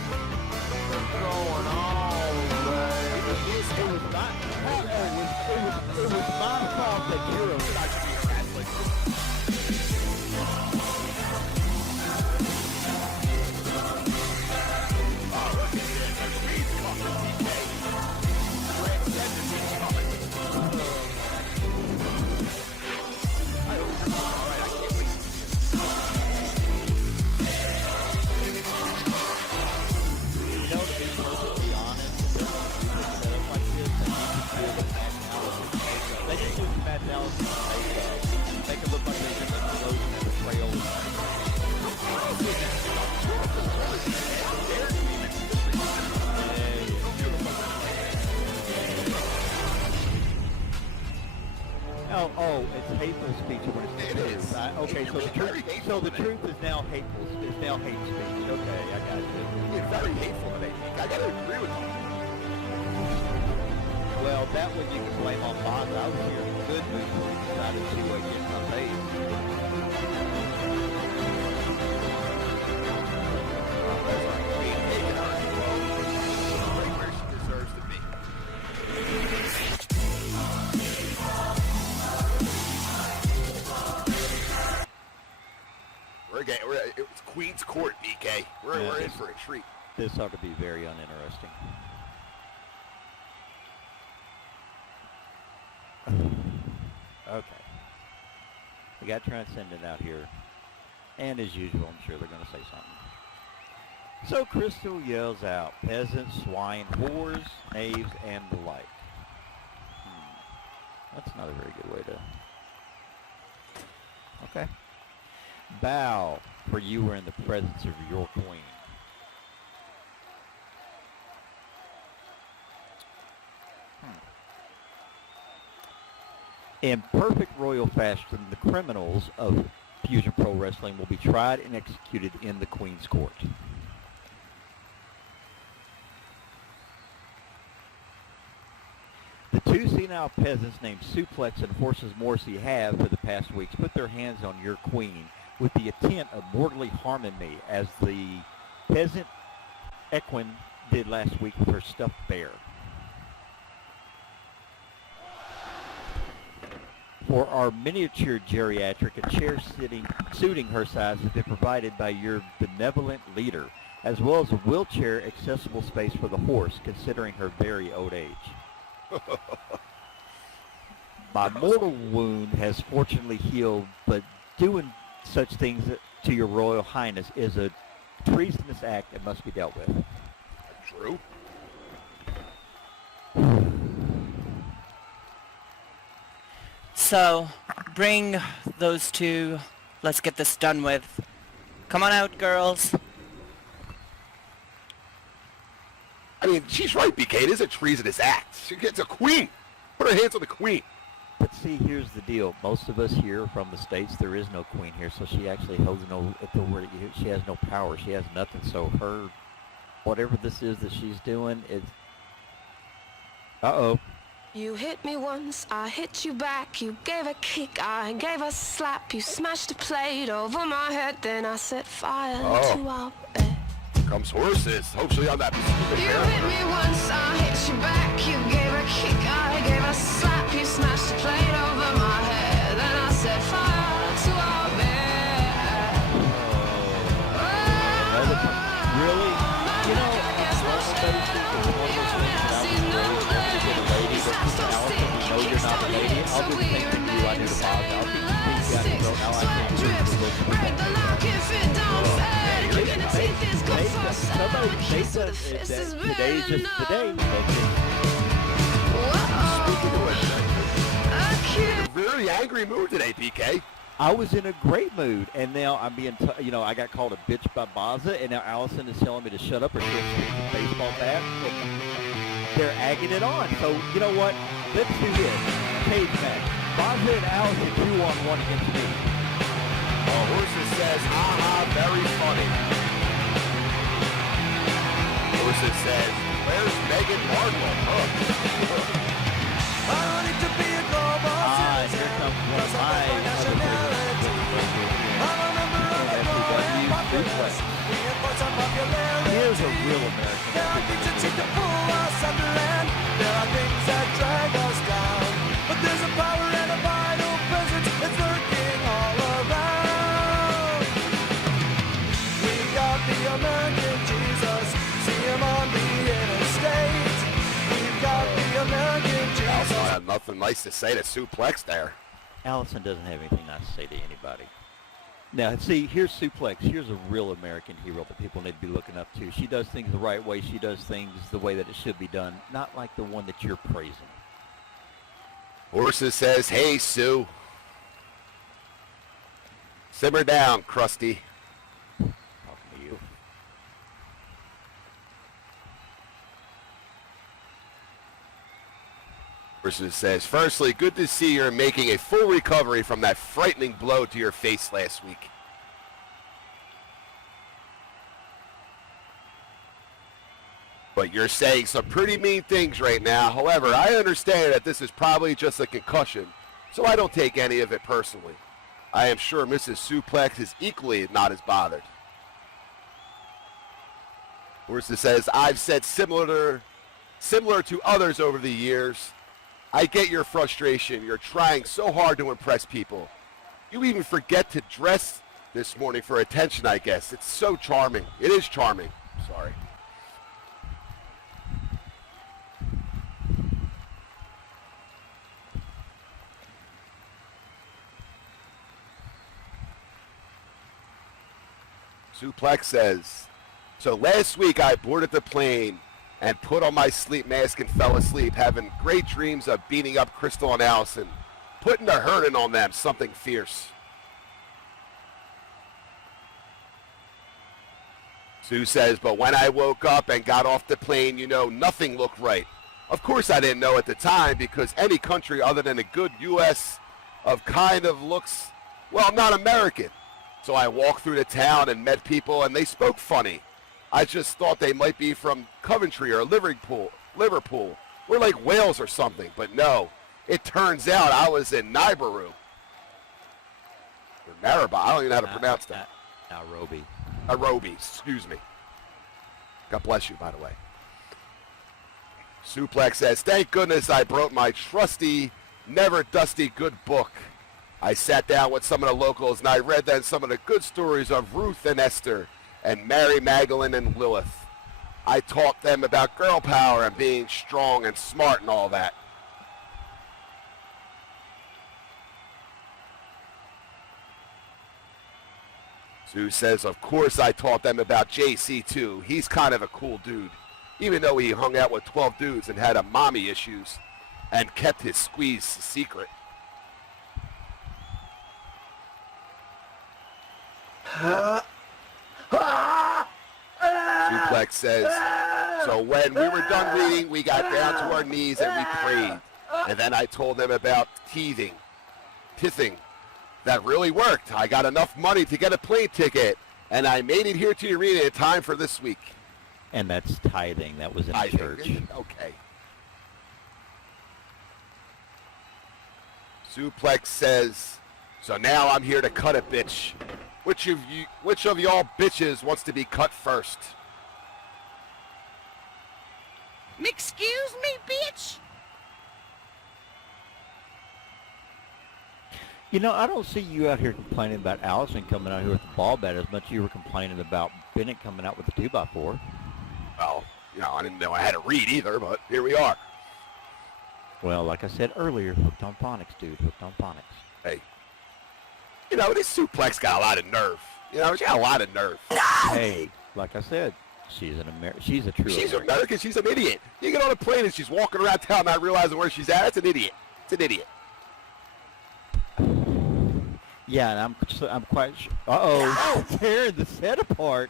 What's going on, man? It was not. It was my fault that you're a Catholic. They didn't use Matt Dallas to make it look like they did an explosion at the trail. Oh, it's hateful speech when it's It true. is. Okay, so the truth is now hateful. Is now hate speech. Okay, I got you. It's very hateful today, Nick. I gotta agree with you. Well, that one you can blame on Boz. I was here in good mood when we decided to get my face. That's right. Being taken on right where she deserves to be. It's Queen's Court, BK. We're in for a treat. This ought to be very uninteresting. Okay. We got Transcendent out here. And as usual, I'm sure they're going to say something. So Crystal yells out, peasants, swine, whores, knaves, and the like. That's not a very good way to... Okay. Bow, for you are in the presence of your queen. In perfect royal fashion, the criminals of Fusion Pro Wrestling will be tried and executed in the Queen's Court. The two senile peasants named Suplex and Horses Morrissey have, for the past weeks, put their hands on your queen with the intent of mortally harming me, as the peasant Equine did last week with her stuffed bear. For our miniature geriatric, a chair suiting her size has been provided by your benevolent leader, as well as a wheelchair accessible space for the horse, considering her very old age. My mortal wound has fortunately healed, but doing such things to your royal highness is a treasonous act and must be dealt with. True. So, bring those two. Let's get this done with. Come on out, girls. I mean, she's right, BK. It is a treasonous act. She gets a queen. Put her hands on the queen. But see, here's the deal. Most of us here are from the States, there is no queen here, so she actually holds no authority. She has no power. She has nothing. So her, whatever this is that she's doing, it's... Uh-oh. You hit me once, I hit you back. You gave a kick, I gave a slap. You smashed a plate over my head, then I set fire to our bed. Comes horses. Hopefully on that. You hit me once, I hit you back. You gave a kick, I gave a slap. You smashed a plate over my head, then I set fire to our bed. Really? You know, let's face it, it's one of those things that I was really wanting to get a lady, but Allison, you know you're not a lady. I'll do the same thing to you I do to Bob. I'll keep you down and go, now I can't do it. Break the lock if it don't fit. Looking at teeth is good for Somebody say that today's just today. Speaking of which, you're in a very angry mood today, BK. I was in a great mood, and now I'm being, I got called a bitch by Baza, and now Allison is telling me to shut up or she'll swing the baseball bat. They're agging it on. So, you know what? Let's do this. Cage match. Baza and Allison 2-on-1 against me. Horses says, very funny. Horses says, where's Megan Markle? I don't need to be a global Here comes one of my other favorites. FPW suplex. Here's a real American. There are things that seem to pull us under and there are things that drag us down. But there's a power and a vital presence that's lurking all around. We got the American Jesus, see him on the interstate. We've got the American Jesus. I had nothing nice to say to Suplex there. Allison doesn't have anything nice to say to anybody. Now, see, here's Suplex. Here's a real American hero that people need to be looking up to. She does things the right way. She does things the way that it should be done, not like the one that you're praising. Horses says, hey, Sue. Simmer down, Krusty. Talking to you. Horses says, firstly, good to see you're making a full recovery from that frightening blow to your face last week. But you're saying some pretty mean things right now. However, I understand that this is probably just a concussion, so I don't take any of it personally. I am sure Mrs. Suplex is equally not as bothered. Horses says, I've said similar to others over the years. I get your frustration. You're trying so hard to impress people. You even forget to dress this morning for attention, I guess. It's so charming. It is charming. Sorry. Suplex says, so last week I boarded the plane and put on my sleep mask and fell asleep, having great dreams of beating up Crystal and Allison, putting a hurting on them, something fierce. Sue says, but when I woke up and got off the plane, nothing looked right. Of course I didn't know at the time, because any country other than a good U.S. of kind of looks, well, not American. So I walked through the town and met people, and they spoke funny. I just thought they might be from Coventry or Liverpool. We're like Wales or something, but no. It turns out I was in Nibiru. Or Narrabah. I don't even know how to pronounce that. Nairobi, excuse me. God bless you, by the way. Suplex says, thank goodness I brought my trusty, never dusty good book. I sat down with some of the locals and I read then some of the good stories of Ruth and Esther and Mary Magdalene and Lilith. I taught them about girl power and being strong and smart and all that. Sue says, of course I taught them about JC too. He's kind of a cool dude, even though he hung out with 12 dudes and had a mommy issues and kept his squeeze secret. Suplex says, So when we were done reading, we got down to our knees and we prayed. And then I told them about teething, pissing. That really worked. I got enough money to get a plane ticket, and I made it here to the arena in time for this week. And that's tithing. That was in I church. Okay. Suplex says, so now I'm here to cut a bitch. Which of y'all bitches wants to be cut first? Excuse me, bitch? You know, I don't see you out here complaining about Allison coming out here with the ball bat as much as you were complaining about Bennett coming out with the 2x4. Well, you know, I didn't know I had to read either, but here we are. Well, like I said earlier, hooked on phonics, dude. Hooked on phonics. Hey, you know, this Suplex got a lot of nerve. You know, she got a lot of nerve. Hey, like I said, she's she's a true She's American. American. She's an idiot. You get on a plane and she's walking around town not realizing where she's at. That's an idiot. It's an idiot. Yeah, and I'm quite sure. Uh-oh. Tearing the set apart.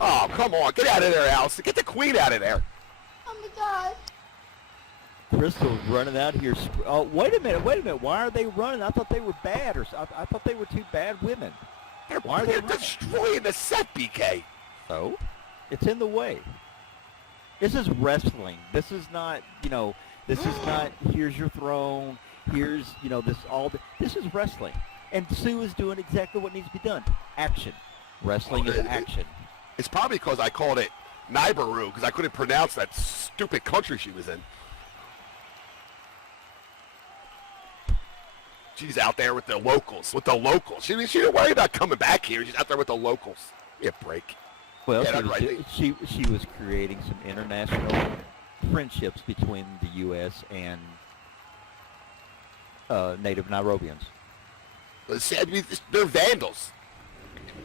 Oh, come on. Get out of there, Allison. Get the queen out of there. Oh my god. Crystal's running out here. Oh, wait a minute. Why are they running? I thought they were bad, or I thought they were two bad women. Why are they They're running? destroying the set, BK. So, it's in the way. This is wrestling. This is not, you know, this is not, here's your throne, here's, you know, this is wrestling. And Sue is doing exactly what needs to be done. Action. Wrestling is action. It's probably because I called it Nibiru, because I couldn't pronounce that stupid country she was in. She's out there with the locals. She didn't worry about coming back here. She's out there with the locals. Give me a break. Well, Yeah, she was creating some international friendships between the U.S. and native Nairobians. I mean, they're vandals.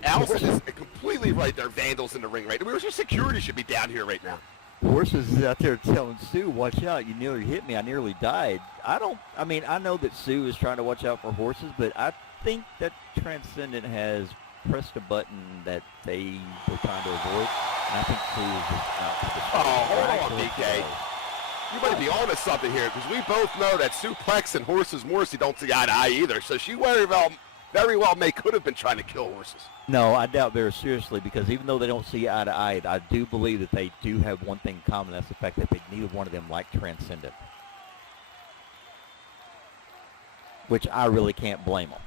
Allison is completely right. They're vandals in the ring right now. Where's your security should be down here right now? Horses is out there telling Sue, watch out, you nearly hit me, I nearly died. I know that Sue is trying to watch out for horses, but I think that Transcendent has pressed a button that they were trying to avoid, and I think Sue is just out for the Hold on, BK. You might be on to something here, because we both know that Suplex and Horses Morrissey don't see eye to eye either, so she very well could have been trying to kill horses. No, I doubt very seriously, because even though they don't see eye to eye, I do believe that they do have one thing in common. That's the fact that neither one of them like Transcendent. Which I really can't blame them.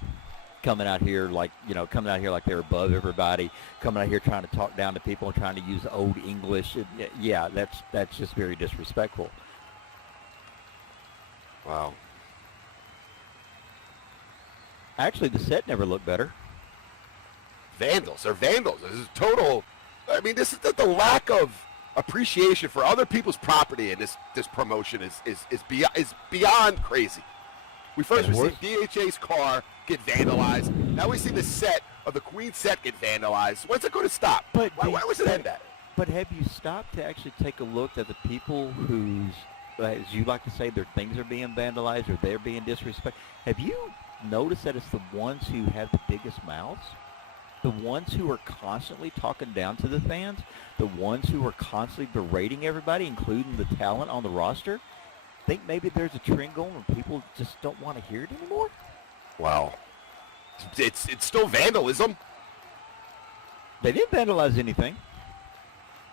Coming out here like they're above everybody, coming out here trying to talk down to people and trying to use old English. Yeah, that's just very disrespectful. Wow. Actually, the set never looked better. Vandals. They're vandals. This is total. I mean, this is the lack of appreciation for other people's property in this promotion is beyond crazy. We first received DHA's car get vandalized. Now we see the set of the Queen set get vandalized. When's it going to stop? Why was it end at? But have you stopped to actually take a look at the people whose, as you like to say, their things are being vandalized or they're being disrespected? Have you noticed that it's the ones who have the biggest mouths? The ones who are constantly talking down to the fans? The ones who are constantly berating everybody, including the talent on the roster? Think maybe there's a trend going where people just don't want to hear it anymore? Well, it's still vandalism. They didn't vandalize anything.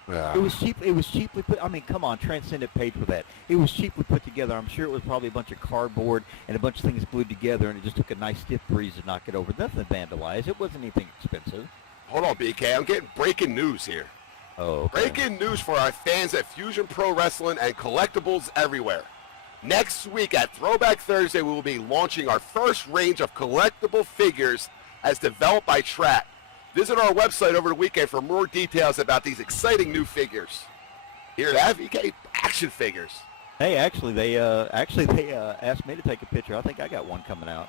Yeah. It was cheap. It was cheaply put. I mean, come on, Transcendent paid for that. It was cheaply put together. I'm sure it was probably a bunch of cardboard and a bunch of things glued together, and it just took a nice stiff breeze to knock it over. Nothing vandalized. It wasn't anything expensive. Hold on, BK. I'm getting breaking news here. Oh, okay. Breaking news for our fans at Fusion Pro Wrestling and collectibles everywhere. Next week at Throwback Thursday, we will be launching our first range of collectible figures as developed by Track. Visit our website over the weekend for more details about these exciting new figures. Here to have VK action figures. Hey, actually, they asked me to take a picture. I think I got one coming out.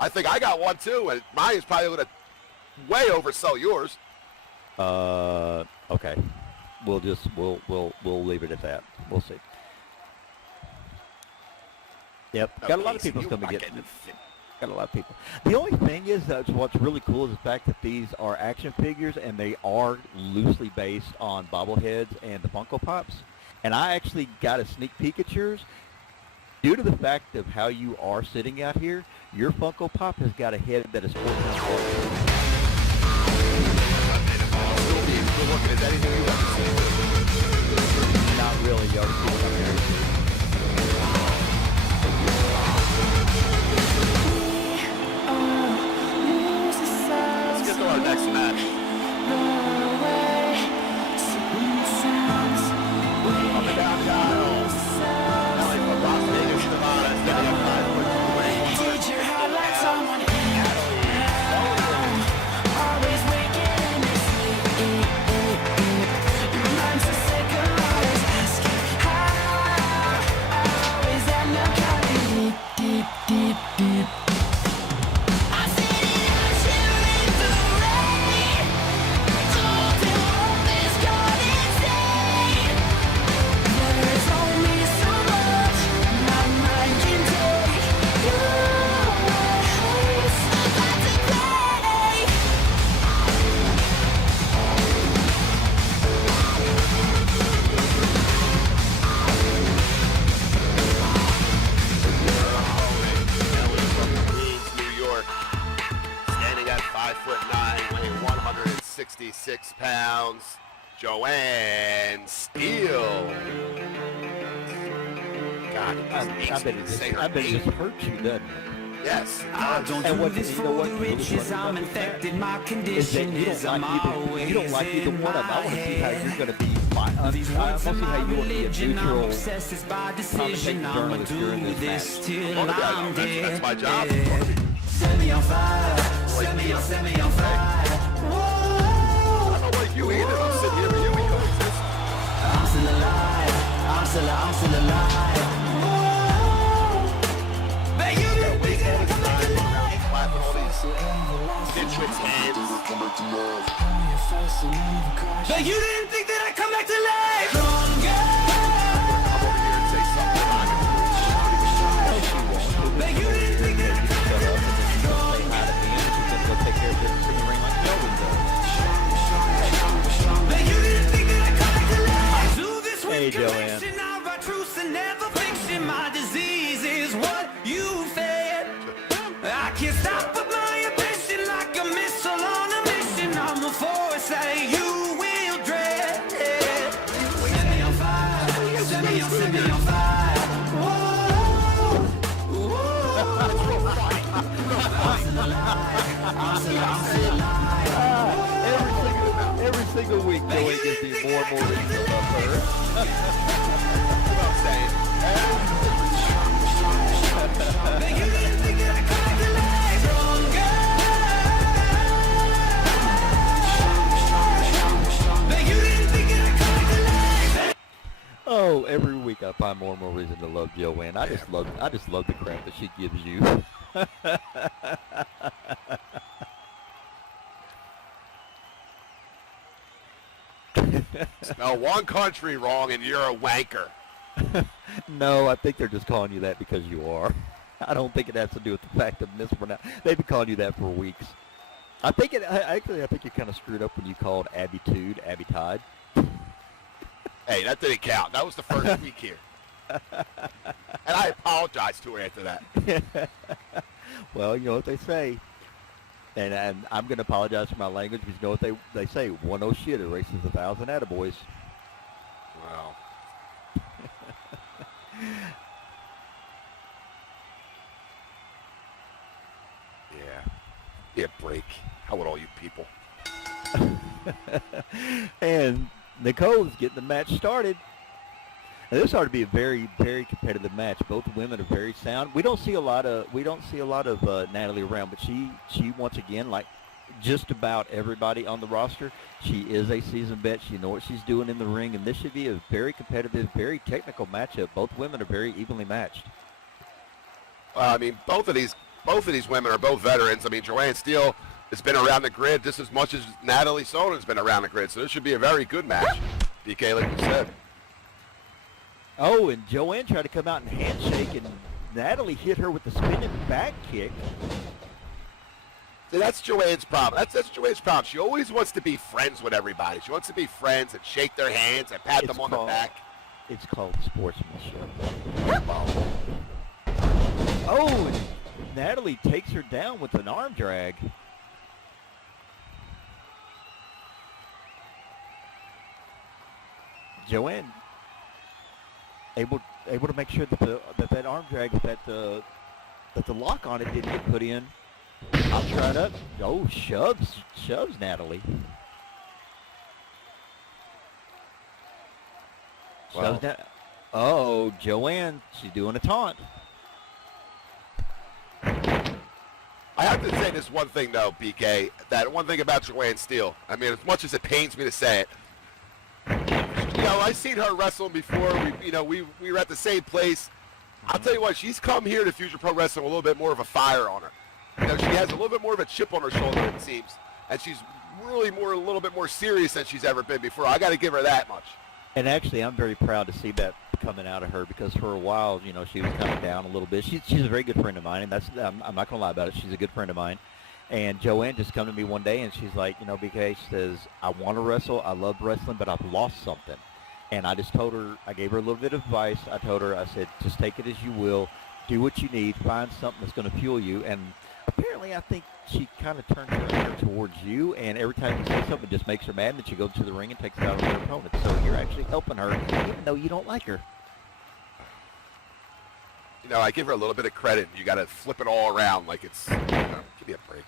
I think I got one too, and mine is probably going to way oversell yours. Okay. We'll leave it at that. We'll see. Yep. Got a lot of people coming to get. Got a lot of people. The only thing is that what's really cool is the fact that these are action figures and they are loosely based on bobbleheads and the Funko Pops. And I actually got a sneak peek at yours. Due to the fact of how you are sitting out here, your Funko Pop has got a head that is 4 times larger. Is anything you've ever seen? Not really. You already see it up here. Let's get to our next match. Coming down the aisle. Nelly from Las Vegas, Nevada, standing up 5'2", Did you have like someone always waking in his sleep? Your mind's so sick of always asking how. Always end up cutting deep, deep, deep. I said it out, shivering through rain. Told him hope is gone insane. There's only so much my mind can take. Your words about to play. Nelly from Queens, New York, standing at 5'9", weighing 166 pounds. Joanne Steele. God, I bet it just hurts you, doesn't it? Yes. I don't And do what- this you know for what the really riches. funny I'm about infected. My Is that condition is I'm you always don't like either in one of them. I my want to see how head. you're going to be fine. These I words want are to see my how you want to be a religion. I'm neutral obsessed it's by decision. commentating I'ma journalist during do this this match. till Well, yeah, I'm that's dead. my job. Set me on fire. Set me on fire. Whoa. I don't like you either. I'm sitting here with you. We coexist. I'm still alive. I'm still alive. Whoa. But you didn't think that I'd come back to life. Clapping all these citrus hands. But you didn't think that I'd come back to life. Longer. Come over here and say something about it. But you didn't think that I'd come back to life. Go take care of business in the ring like Melvin does. But you didn't think that I'd come back to life. Do this with Hey, Joanne. conviction. I write truth and never fiction. My disease is what you fed. I can't stop with my ambition like a missile on a mission. I'm a force that you will dread. Set me on fire. Set me on fire. Whoa. Whoa. I'm still alive. Every single week, Joey gives me more and more reason to love her. What I'm saying. But you didn't think that I'd come back to life. Stronger. But you didn't think that I'd come back to life. Oh, every week I find more and more reason to love Joanne. I just love the crap that she gives you. Spell one country wrong and you're a wanker. No, I think they're just calling you that because you are. I don't think it has to do with the fact of mispronounce. They've been calling you that for weeks. I think you kind of screwed up when you called Abby Tide. Hey, that didn't count. That was the first week here. And I apologized to her after that. Well, you know what they say. And I'm going to apologize for my language because you know what they say, one oh shit erases 1,000 attaboys. Wow. Yeah. Yeah, break. How would all you people? And Nicole's getting the match started. And this ought to be a very, very competitive match. Both women are very sound. We don't see a lot of Natalie around, but she once again, like just about everybody on the roster, she is a seasoned vet. She knows what she's doing in the ring, and this should be a very competitive, very technical matchup. Both women are very evenly matched. I mean, both of these women are both veterans. I mean, Joanne Steele has been around the grid just as much as Natalie Sonen's been around the grid, so this should be a very good match. BK, like you said. Oh, and Joanne tried to come out and handshake and Natalie hit her with the spinning back kick. See, that's Joanne's problem. That's Joanne's problem. She always wants to be friends with everybody. She wants to be friends and shake their hands and pat them on the back. It's called sportsmanship. Oh, and Natalie takes her down with an arm drag. Joanne able to make sure that that arm drag, that the lock on it didn't get put in. I'll try it up. Oh, shoves Natalie. Wow. Oh, Joanne, she's doing a taunt. I have to say this one thing, though, BK. That one thing about Joanne Steele. I mean, as much as it pains me to say it, I've seen her wrestling before. We were at the same place. I'll tell you what, she's come here to Future Pro Wrestling with a little bit more of a fire on her. She has a little bit more of a chip on her shoulder, it seems, and she's really a little bit more serious than she's ever been before. I got to give her that much. And actually, I'm very proud to see that coming out of her, because for a while, she was kind of down a little bit. She's a very good friend of mine, and I'm not gonna lie about it. She's a good friend of mine. And Joanne just come to me one day, and she's like, BK, she says, I want to wrestle. I love wrestling, but I've lost something. And I just told her, I gave her a little bit of advice. I told her, I said, just take it as you will. Do what you need. Find something that's going to fuel you. And apparently, I think she kind of turns her ear towards you. And every time you say something, it just makes her mad. And then she goes to the ring and takes it out on her opponent. So you're actually helping her, even though you don't like her. I give her a little bit of credit. You got to flip it all around like it's, give me a break.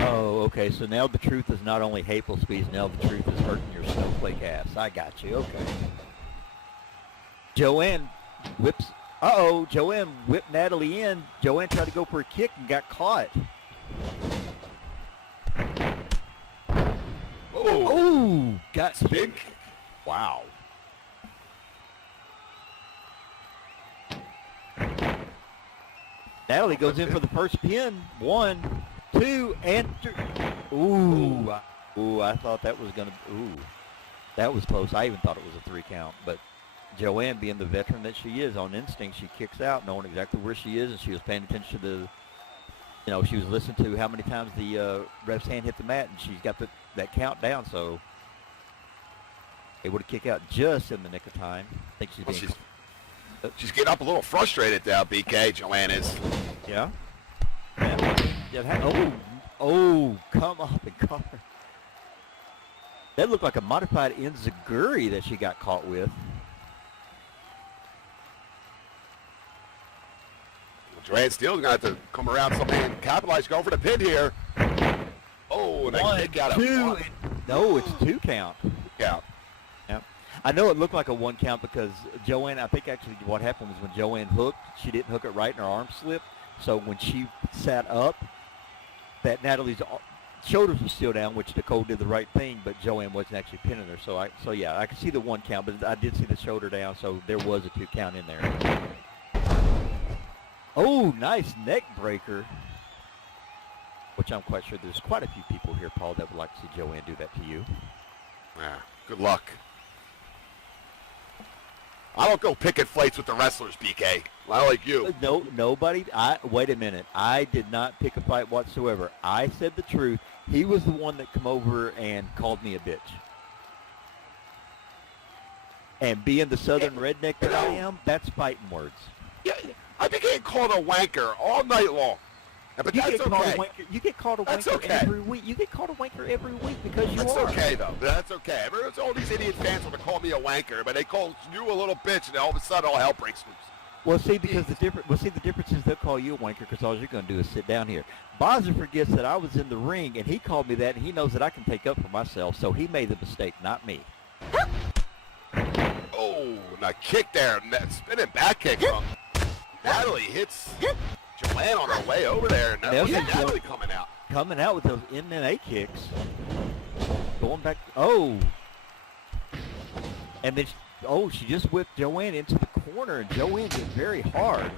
Oh, okay. So now the truth is not only hateful speech, now the truth is hurting your snowflake ass. I got you. Okay. Joanne whips. Joanne whipped Natalie in. Joanne tried to go for a kick and got caught. Oh, got big. Wow. Natalie goes in for the first pin. 1, 2, and 3. Ooh, I thought that was gonna. Ooh, that was close. I even thought it was a 3 count. But Joanne, being the veteran that she is, on instinct, she kicks out, knowing exactly where she is, and she was paying attention to she was listening to how many times the ref's hand hit the mat, and she's got that count down. So able to kick out just in the nick of time. I think She's getting up a little frustrated now, BK. Joanne is. Yeah. Oh, come up and caught her. That looked like a modified enziguri that she got caught with. Joanne Steele's going to have to come around somehow and capitalize, go for the pin here. Oh, and that kick out of 1. No, it's 2 count. 2 count. Yeah. I know it looked like a 1 count because Joanne, I think actually what happened was when Joanne hooked, she didn't hook it right and her arm slipped. So when she sat up, that Natalie's shoulders were still down, which Nicole did the right thing, but Joanne wasn't actually pinning her. So yeah, I could see the 1 count, but I did see the shoulder down, so there was a 2 count in there. Oh, nice neck breaker, which I'm quite sure there's quite a few people here, Paul, that would like to see Joanne do that to you. Yeah, good luck. I don't go picking fights with the wrestlers, BK. I like you. No, nobody. Wait a minute. I did not pick a fight whatsoever. I said the truth. He was the one that come over and called me a bitch. And being the southern redneck that I am, that's fighting words. Yeah, I've been getting called a wanker all night long. But that's okay. You get called a wanker every week. You get called a wanker every week because you That's are. That's okay, though. That's okay. Everyone's, all these idiot fans want to call me a wanker, but they call you a little bitch, and all of a sudden all hell breaks loose. Well, see, because the difference is they'll call you a wanker because all you're going to do is sit down here. Bozzer forgets that I was in the ring, and he called me that, and he knows that I can take up for myself, so he made the mistake, not me. Oh, and a kick there, and that spinning back kick from Natalie hits Joanne on her way over there, and Natalie coming out. Coming out with those MMA kicks. Going back. Oh. And then, she just whipped Joanne into the corner, and Joanne hit very hard.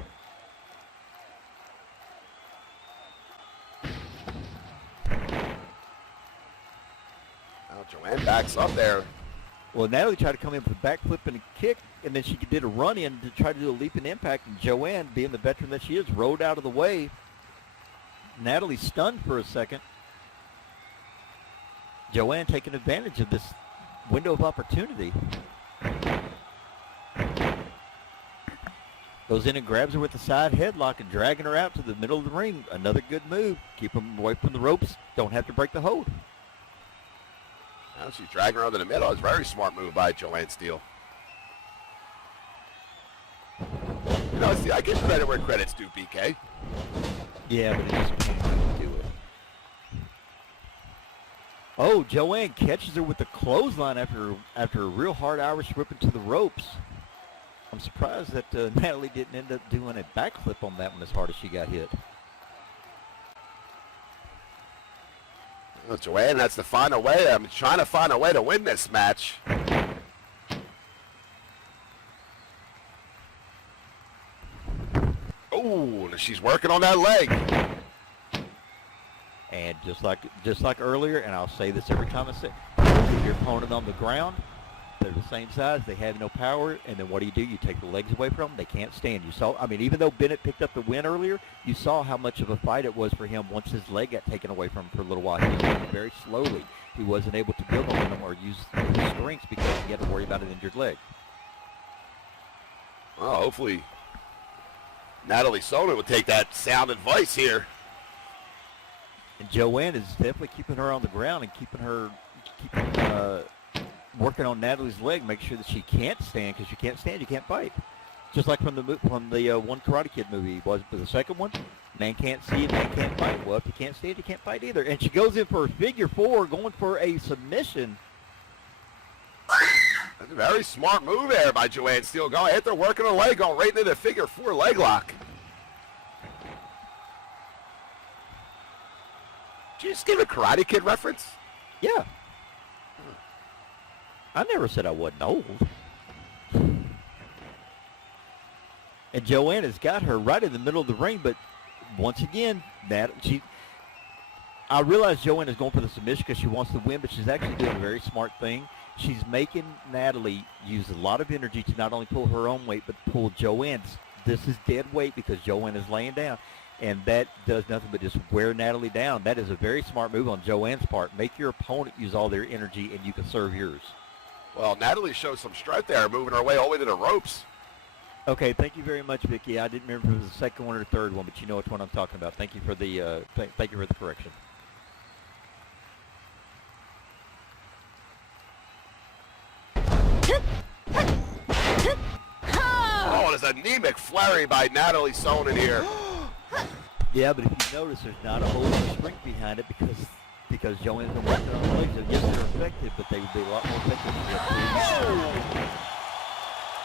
Now Joanne backs up there. Well, Natalie tried to come in with a backflip and a kick, and then she did a run-in to try to do a leap and impact, and Joanne, being the veteran that she is, rode out of the way. Natalie stunned for a second. Joanne taking advantage of this window of opportunity. Goes in and grabs her with the side headlock and dragging her out to the middle of the ring. Another good move. Keep them away from the ropes. Don't have to break the hold. Now she's dragging her over the middle. It's a very smart move by Joanne Steele. You know, see, I give credit where credit's due, BK. Yeah, but it just can't do it. Oh, Joanne catches her with the clothesline after a real hard Irish whip into the ropes. I'm surprised that Natalie didn't end up doing a backflip on that one as hard as she got hit. Well, Joanne has to find a way. I'm trying to find a way to win this match. Oh, she's working on that leg. And just like earlier, and I'll say this every time I say, put your opponent on the ground. They're the same size. They have no power. And then what do? You take the legs away from them. They can't stand. You saw, I mean, even though Bennett picked up the win earlier, you saw how much of a fight it was for him once his leg got taken away from him for a little while. He was moving very slowly. He wasn't able to build on them or use his strengths because he had to worry about an injured leg. Well, hopefully Natalie Sonnen will take that sound advice here. And Joanne is definitely keeping her on the ground and keeping working on Natalie's leg, make sure that she can't stand, because you can't stand, you can't fight. Just like from the one Karate Kid movie, was the second one, man can't see, man can't fight. Well, if you can't stand, you can't fight either. And she goes in for a figure four, going for a submission. That's a very smart move there by Joanne Steele. Go ahead, they're working a leg, going right into the figure four leg lock. Did you just give a Karate Kid reference? Yeah. I never said I wasn't old. And Joanne has got her right in the middle of the ring, but once again, I realize Joanne is going for the submission because she wants to win, but she's actually doing a very smart thing. She's making Natalie use a lot of energy to not only pull her own weight, but pull Joanne's. This is dead weight because Joanne is laying down, and that does nothing but just wear Natalie down. That is a very smart move on Joanne's part. Make your opponent use all their energy, and you can serve yours. Well, Natalie shows some strength there, moving her way all the way to the ropes. Okay, thank you very much, Vicky. I didn't remember if it was the second one or the third one, but you know which one I'm talking about. Thank you for the thank you for the correction. Oh, there's an anemic flurry by Natalie Sonnen here. Yeah, but if you notice, there's not a whole lot of strength behind it because Joanne's been working on the legs. So yes, they're effective, but they would be a lot more effective if they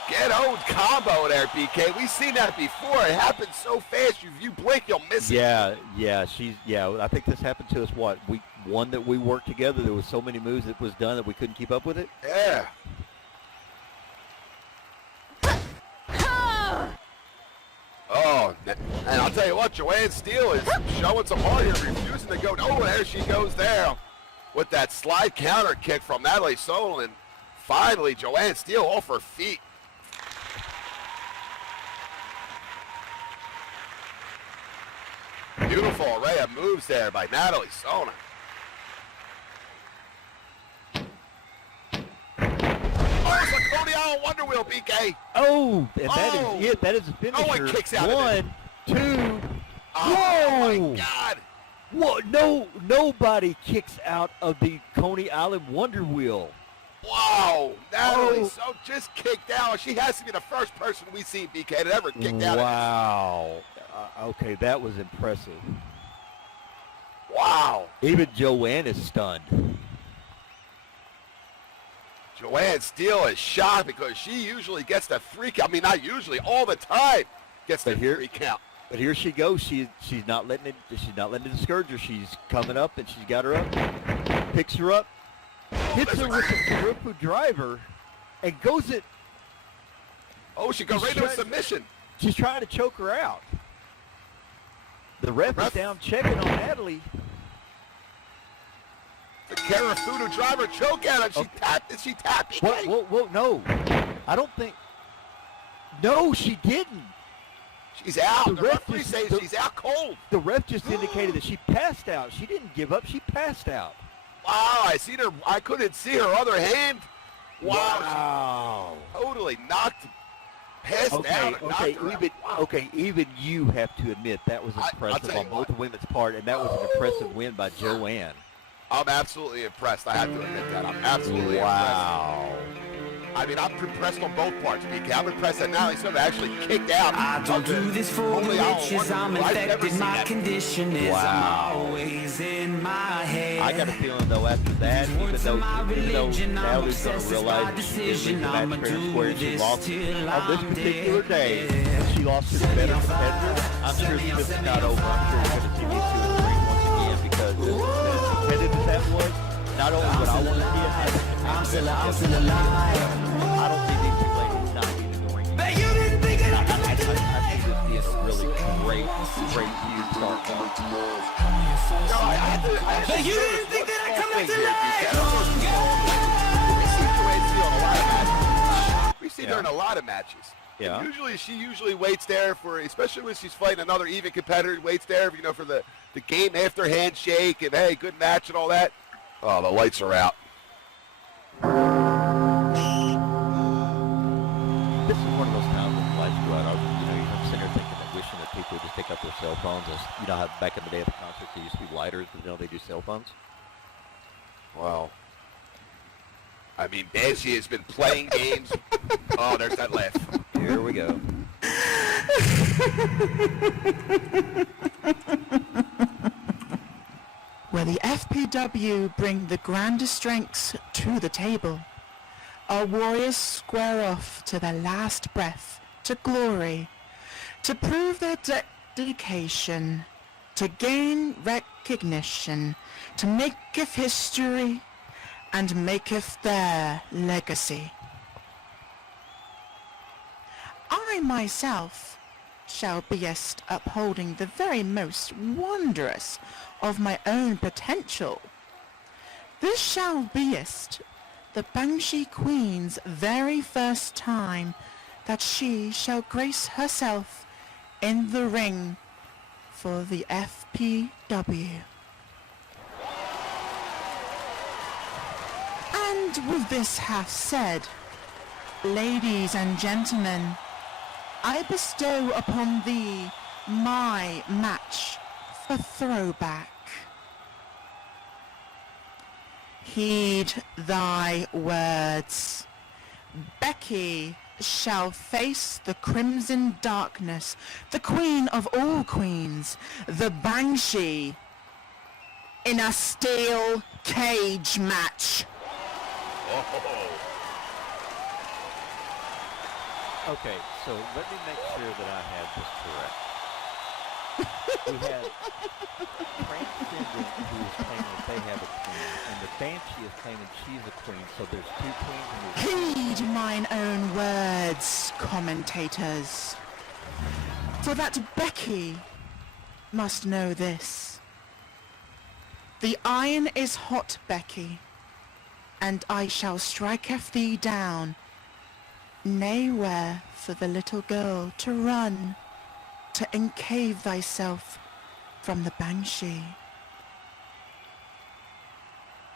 Get owned combo there, BK. We've seen that before. It happens so fast. If you blink, you'll miss it. Yeah. I think this happened to us, week one that we worked together. There was so many moves that was done that we couldn't keep up with it. Yeah. Oh, and I'll tell you what, Joanne Steele is showing some heart here, refusing to go. Oh, there she goes there with that slide counter kick from Natalie Sonnen. And finally, Joanne Steele off her feet. Beautiful array of moves there by Natalie Sonnen. Oh, it's a Coney Island Wonder Wheel, BK. Oh, and that is it. That is a finisher. No one kicks out of it. 1, 2. Oh, Whoa! my God. Whoa! Nobody kicks out of the Coney Island Wonder Wheel. Wow, Natalie so just kicked out. She has to be the first person we see, BK, that ever kicked out. Wow. Okay, that was impressive. Wow. Even Joanne is stunned. Joanne Steele is shocked because she usually gets the 3 count. I mean, not usually, all the time gets the 3 count. But here she goes. She's not letting it discourage her. She's coming up and she's got her up. Picks her up. Hits her with the Kuroku driver and goes it. Oh, she goes right into a submission. She's trying to choke her out. The ref is down checking on Natalie. The Karafuda driver choke out and she tapped. Did she tap? Whoa, no. I don't think. No, she didn't. She's out. The The ref referee just- says the- she's out cold. The ref just indicated that she passed out. She didn't give up. She passed out. Wow, I seen her. I couldn't see her other hand. Wow. Wow. She totally passed out. And knocked her out. Wow. Even you have to admit that was I'll impressive tell on you both what. women's part, and that was an impressive win by Joanne. I'm absolutely impressed. I have to admit that. I'm absolutely impressed. Wow. I mean, I'm impressed on both parts, BK. I'm impressed that Natalie Silva actually kicked out. I don't do this for the Only I'll riches. wonder I'm who. I've never infected. seen My that. condition is Wow. I'm always in my head. I got a feeling though after that, even Words though of my religion, I'm Natalie's going to obsessed realize by that she did decision. lose the I'ma match fair and do square, she this lost till on this I'm particular dead. day. She lost to the better competitor. I'm sure this is not over. I'm sure we're going to see these two in the ring once again because as competitive as that was, not only would I want to see it, I'm still alive. I don't see these two ladies not getting in the ring. But you didn't think that I come I back to see life. this being a really great feud start. No, I had to. But you didn't think that I come back to life. We see her in a lot of matches. Yeah. And she usually waits there for, especially when she's fighting another even competitor, waits there, for the game after handshake and hey, good match and all that. Oh, the lights are out. This is one of those times when the lights go out. I'm sitting there thinking and wishing that people would just pick up their cell phones. As, how back in the day at the concerts there used to be lighters, but now they do cell phones. Wow. I mean, Banshee has been playing games. Oh, there's that laugh. Here we go. Where the FPW bring the grandest strengths to the table. Our warriors square off to their last breath, to glory, to prove their dedication, to gain recognition, to maketh history, and maketh their legacy. I myself shall beest upholding the very most wondrous of my own potential. This shall beest the Banshee Queen's very first time that she shall grace herself in the ring for the FPW. And with this half said, ladies and gentlemen, I bestow upon thee my match for throwback. Heed thy words. Becky shall face the crimson darkness, the queen of all queens, the Banshee, in a steel cage match. Okay, so let me make sure that I have this correct. We have Transcendent who is claiming that they have a queen, and the Banshee is claiming she's a queen, so there's two queens and there's Heed mine own words, commentators. For that Becky must know this. The iron is hot, Becky, and I shall striketh thee down. Nay, where for the little girl to run, to encave thyself from the Banshee.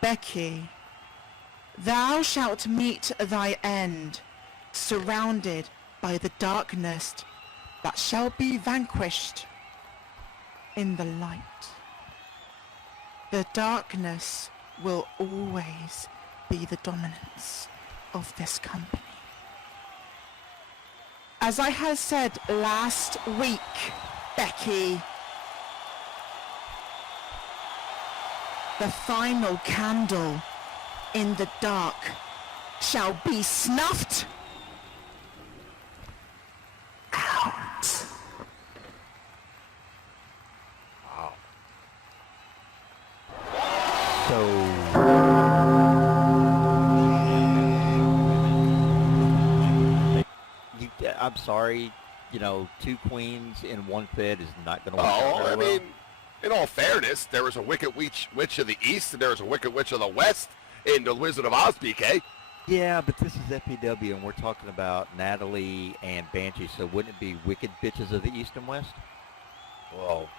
Becky, thou shalt meet thy end, surrounded by the darkness, but shall be vanquished in the light. The darkness will always be the dominance of this company. As I had said last week, Becky, the final candle in the dark shall be snuffed out. Wow. I'm sorry, two queens in one fed is not going to work Oh, out very I well. mean, In all fairness, there was a Wicked Witch of the East and there was a Wicked Witch of the West in the Wizard of Oz, BK. Yeah, but this is FPW, and we're talking about Natalie and Banshee, so wouldn't it be Wicked Bitches of the East and West? Whoa.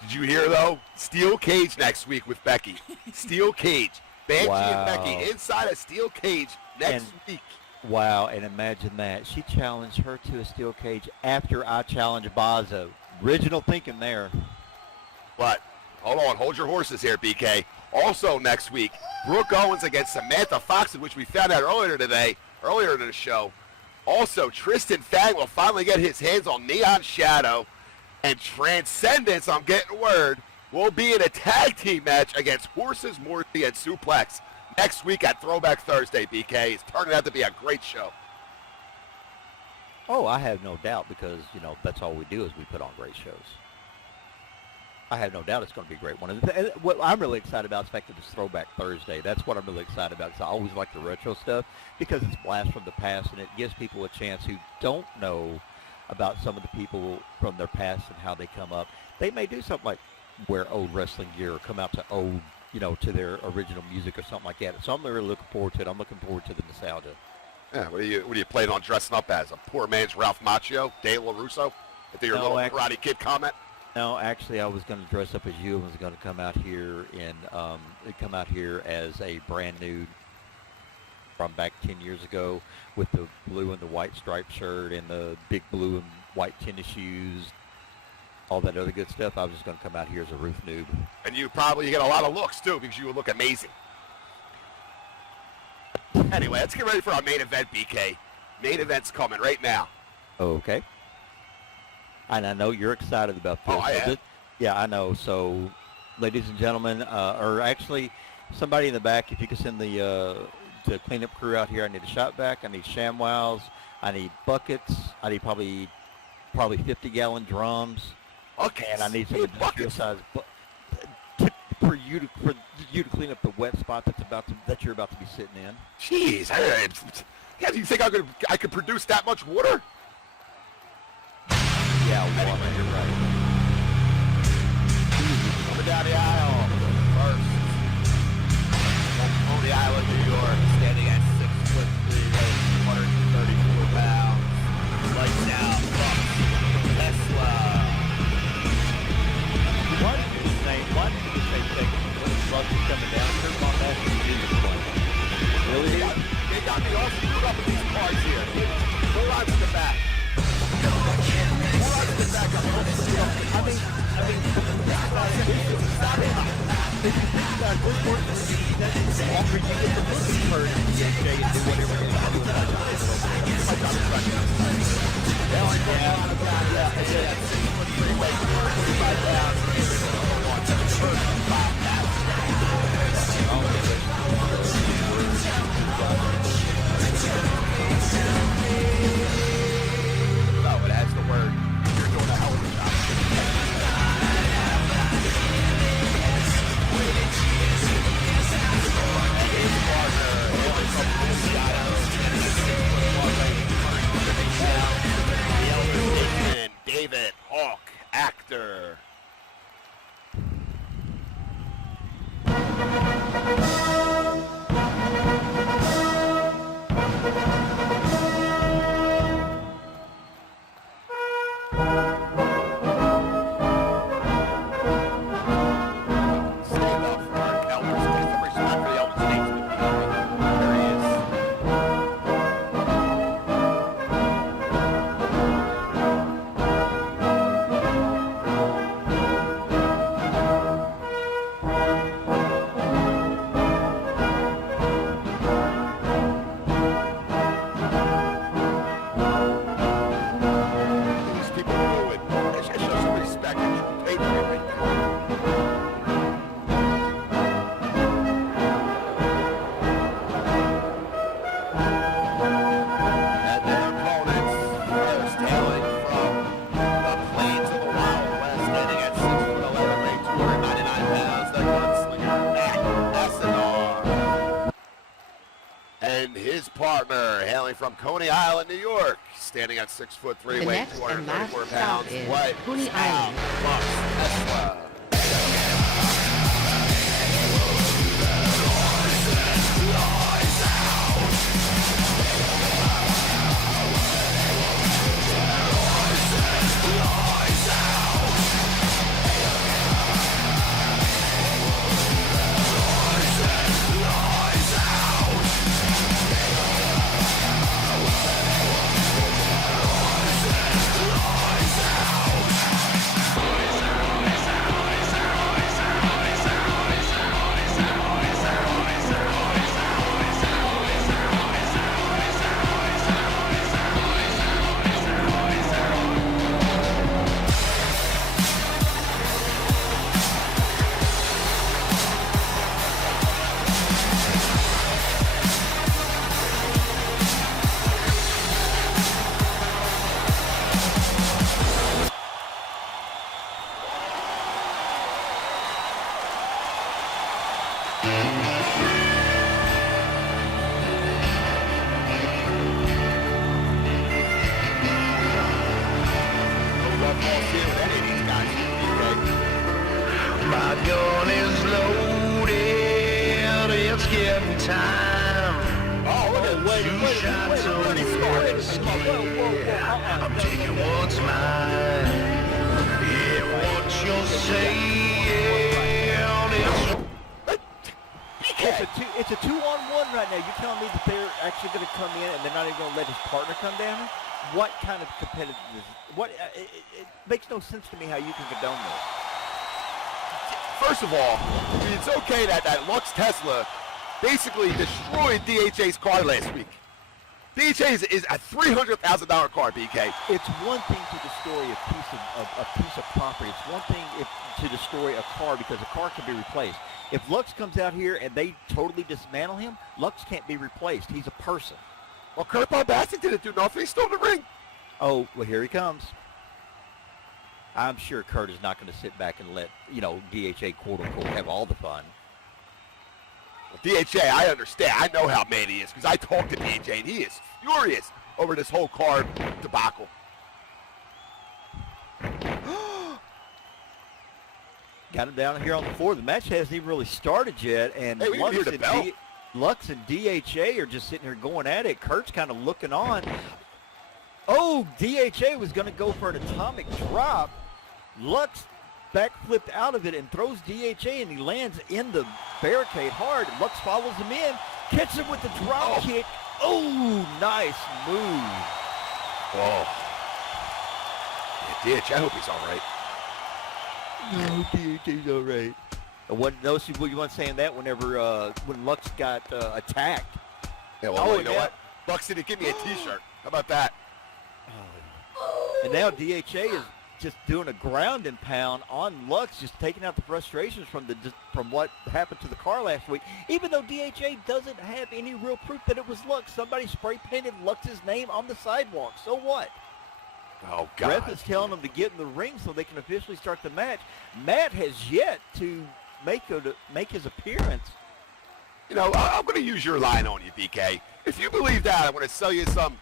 Did you hear, though? Steel cage next week with Becky. Steel cage. Banshee Wow. and Becky inside a steel cage next week. Wow, and imagine that. She challenged her to a steel cage after I challenged Bazo. Original thinking there. But, hold on, hold your horses here, BK. Also next week, Brooke Owens against Samantha Fox, which we found out earlier in the show. Also, Tristan Fang will finally get his hands on Neon Shadow. And Transcendence, I'm getting word, will be in a tag team match against Horses, Morty, and Suplex next week at Throwback Thursday, BK. It's turning out to be a great show. Oh, I have no doubt because, that's all we do is we put on great shows. I have no doubt it's going to be a great one. And what I'm really excited about is the fact that it's Throwback Thursday. That's what I'm really excited about because I always like the retro stuff because it's blast from the past and it gives people a chance who don't know about some of the people from their past and how they come up. They may do something like wear old wrestling gear or come out to old, to their original music or something like that. So I'm really looking forward to it. I'm looking forward to the nostalgia. Yeah, what are you planning on dressing up as? A poor man's Ralph Macchio? Dave LaRusso? After your little Karate Kid comment? No, actually, I was going to dress up as you and was going to come out here as a brand new from back 10 years ago with the blue and the white striped shirt and the big blue and white tennis shoes, all that other good stuff. I was just going to come out here as a roof noob. And you get a lot of looks, too, because you would look amazing. Anyway, let's get ready for our main event, BK. Main event's coming right now. Okay. And I know you're excited about this. Oh, I am. Yeah, I know. So, ladies and gentlemen, or actually, somebody in the back, if you could send the cleanup crew out here. I need a shot vac. I need ShamWows. I need buckets. I need probably 50-gallon drums. Okay. And I need some industrial size for you to clean up the wet spot that you're about to be sitting in. Jeez, do you think I could produce that much water? Yeah, water. You're right. Coming down the aisle first. From Coney Island, New York, standing at 6'3", 134 pounds. Lights out, Bucks, Tesla. Why did you say take when the bus is coming down? Turn on that music playing. Really? They got me all screwed up with these cars here. Hold on to the back. Oh, it has the word. You're doing a hell of a job. David Hawk, actor. Stand up for our elders. Get some respect for the elder statesman. There he is. These people do it. They should show some respect. They should pay for everything. And their opponents, first hailing from the plains of the Wild West, standing at 6'11", weighing 299 pounds, the gunslinger, Matt Essenor. And his partner, hailing from Coney Island, New York, standing at 6'3", The weighing next and last 234 stop pounds, is White Coney Sal Island. Bucks Tesla. time. Oh, look at Wait, Two shots on the I'm taking what's mine. Yeah, what you're saying. It's a 2-on-1 right now. You're telling me that they're actually going to come in and they're not even going to let his partner come down? What kind of competitiveness? It makes no sense to me how you can condone this. First of all, it's okay that Lux Tesla basically destroyed DHA's car last week. DHA is a $300,000 car, BK. It's one thing to destroy a piece of property. It's one thing to destroy a car because a car can be replaced. If Lux comes out here and they totally dismantle him, Lux can't be replaced. He's a person. Well, Kurt Bombastic didn't do nothing. He stole the ring. Oh, well, here he comes. I'm sure Kurt is not going to sit back and let, DHA, quote-unquote, have all the fun. Well, DHA, I understand. I know how mad he is because I talked to DHA, and he is furious over this whole car debacle. Got him down here on the floor. The match hasn't even really started yet, and hey, Lux and DHA are just sitting here going at it. Kurt's kind of looking on. Oh, DHA was going to go for an atomic drop. Lux backflipped out of it and throws DHA, and he lands in the barricade hard. Lux follows him in, catches him with the drop kick. Oh, nice move. Whoa. Yeah, DHA, I hope he's all right. No, DHA's all right. Notice you weren't saying that whenever when Lux got attacked. Yeah, well, you know what? Lux didn't give me a T-shirt. How about that? And now DHA is just doing a ground and pound on Lux, just taking out the frustrations from what happened to the car last week. Even though DHA doesn't have any real proof that it was Lux. Somebody spray painted Lux's name on the sidewalk. So what? Oh, God. Ref is telling them to get in the ring so they can officially start the match. Matt has yet to make his appearance. You know, I'm going to use your line on you, BK. If you believe that, I'm going to sell you some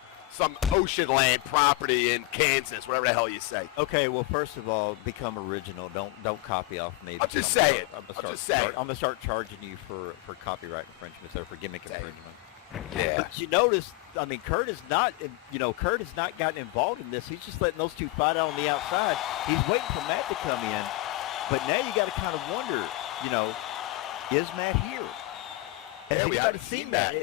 ocean land property in Kansas, whatever the hell you say. Okay, well, first of all, become original. Don't copy off me. I'm just saying. I'm going to start charging you for copyright infringements or for gimmick infringement. Yeah. But you notice, I mean, Kurt has not gotten involved in this. He's just letting those two fight out on the outside. He's waiting for Matt to come in. But now you got to kind of wonder, is Matt here? Has anybody seen that?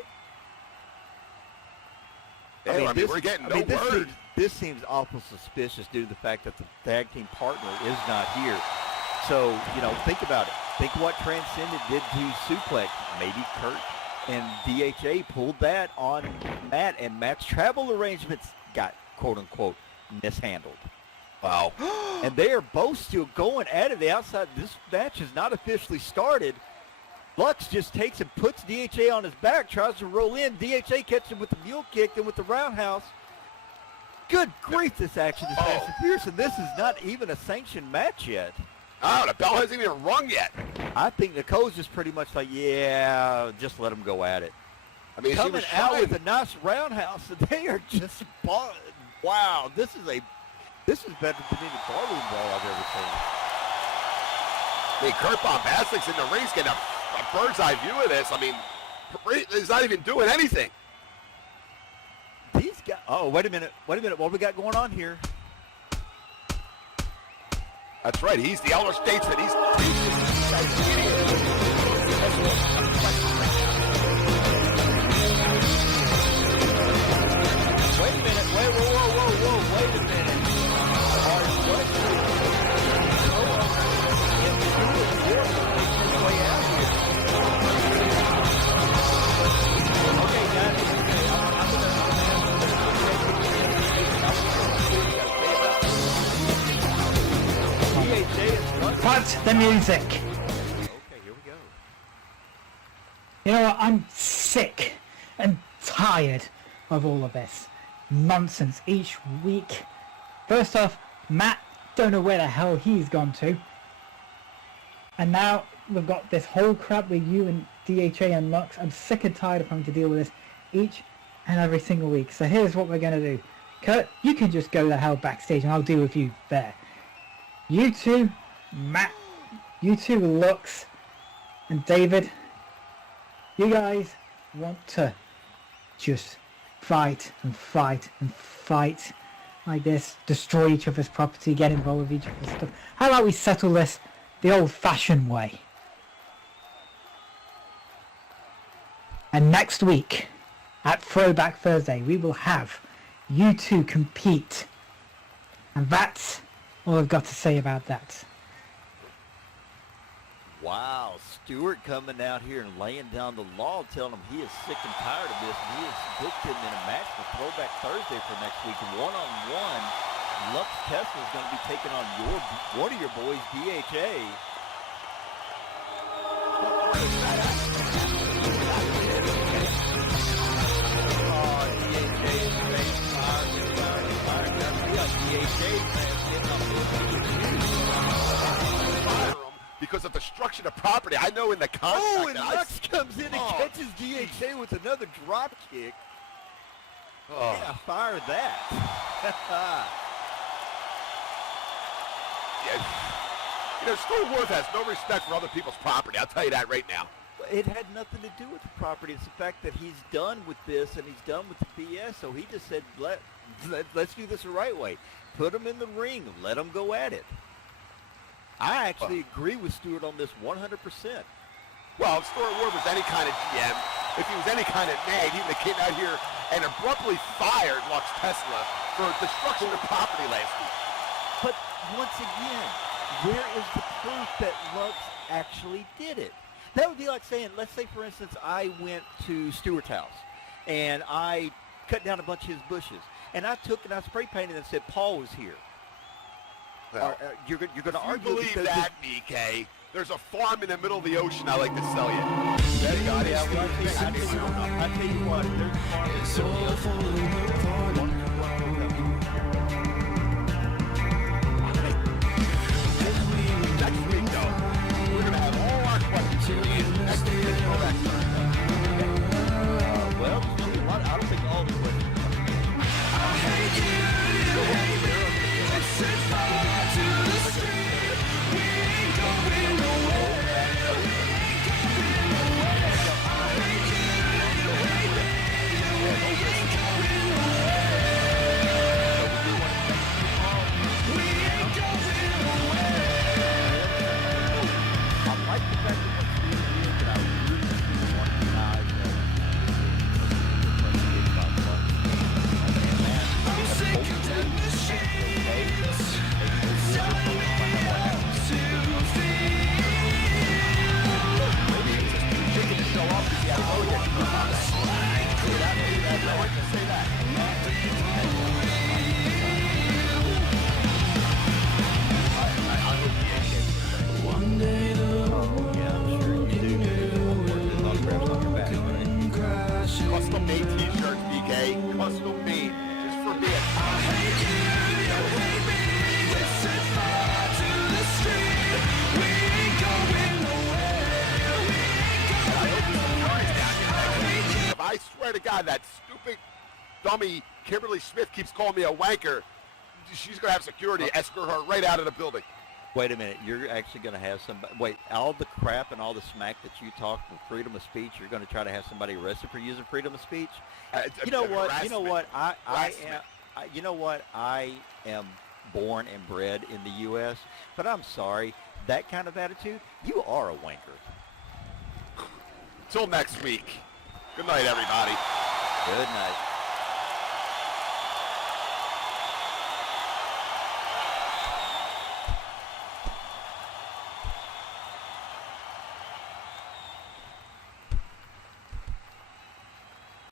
We're getting no word. This seems awful suspicious due to the fact that the tag team partner is not here. So, think about it. Think what Transcendent did to Suplex. Maybe Kurt and DHA pulled that on Matt, and Matt's travel arrangements got, quote-unquote, mishandled. Wow. And they are both still going at it. The outside, this match has not officially started. Lux just takes and puts DHA on his back, tries to roll in. DHA catches him with the mule kick, then with the roundhouse. Good grief, this action is fast and fierce, and this is not even a sanctioned match yet. Oh, the bell hasn't even rung yet. I think Nicole's just pretty much like, yeah, just let them go at it. I mean, coming out with a nice roundhouse, and they are just, wow, this is better than any barroom brawl I've ever seen. I mean, Kurt Bombastic's in the ring, getting a bird's eye view of this. I mean, he's not even doing anything. These guys, wait a minute, what do we got going on here? That's right, he's the elder statesman. Wait a minute, whoa, wait a minute. Okay, guys. Cut the music. Okay, here we go. You know what? I'm sick and tired of all of this nonsense each week. First off, Matt, don't know where the hell he's gone to. And now we've got this whole crap with you and DHA and Lux. I'm sick and tired of having to deal with this each and every single week. So here's what we're going to do. Kurt, you can just go the hell backstage and I'll deal with you there. You two, Matt, you two, Lux, and David, you guys want to just fight and fight and fight like this, destroy each other's property, get involved with each other's stuff. How about we settle this the old-fashioned way? And next week, at Throwback Thursday, we will have you two compete. And that's all I've got to say about that. Wow, Stewart coming out here and laying down the law, telling him he is sick and tired of this, and he has booked him in a match for Throwback Thursday for next week. One-on-one, Lux Tesla is going to be taking on one of your boys, DHA. Because of destruction of property. I know in the contract. Oh, and Lux comes in and catches DHA with another drop kick. Oh. Yeah, fire that. Yeah. You know, Stuart Worth has no respect for other people's property. I'll tell you that right now. It had nothing to do with the property. It's the fact that he's done with this and he's done with the BS. So he just said, let's do this the right way. Put him in the ring. Let him go at it. I actually agree with Stewart on this 100%. Well, if Stuart Worth was any kind of GM, if he was any kind of nag, he would have came out here and abruptly fired Lux Tesla for destruction of property last week. But once again, where is the proof that Lux actually did it? That would be like saying, let's say, for instance, I went to Stewart's house and I cut down a bunch of his bushes, and I took and I spray painted and said Paul was here. Well, you're going to argue believe because that, BK? There's a farm in the middle of the ocean I like to sell you. That's got it. I tell you what, there's a farm in the middle of the ocean. Next week, though, we're going to have all our questions. Next week, well, there's going to be a lot. I don't think all the questions. I hate you, you hate me. Let's set fire to the street. We ain't going nowhere. We ain't going nowhere. I hate you, you hate me. We ain't going nowhere. We ain't going nowhere. I like the fact that what Steve did, but I really want to guys I'm sick of dead machines telling me how to feel. maybe it's just too chicken to show off because you have to go get I like to say that. One day the world autographs on your back, right? crashing. Custom made t-shirts, BK. Custom made. Just for me. I hate you, you hate me. Let's set fire to the street. We ain't going nowhere. We ain't going nowhere. If I swear to God that stupid dummy Kimberly Smith keeps calling me a wanker, she's going to have security escort her right out of the building. Wait a minute, you're actually going to have somebody, wait, all the crap and all the smack that you talk for freedom of speech, you're going to try to have somebody arrested for using freedom of speech? You know what, I am born and bred in the U.S., but I'm sorry, that kind of attitude, you are a wanker. Till next week. Good night, everybody. Good night.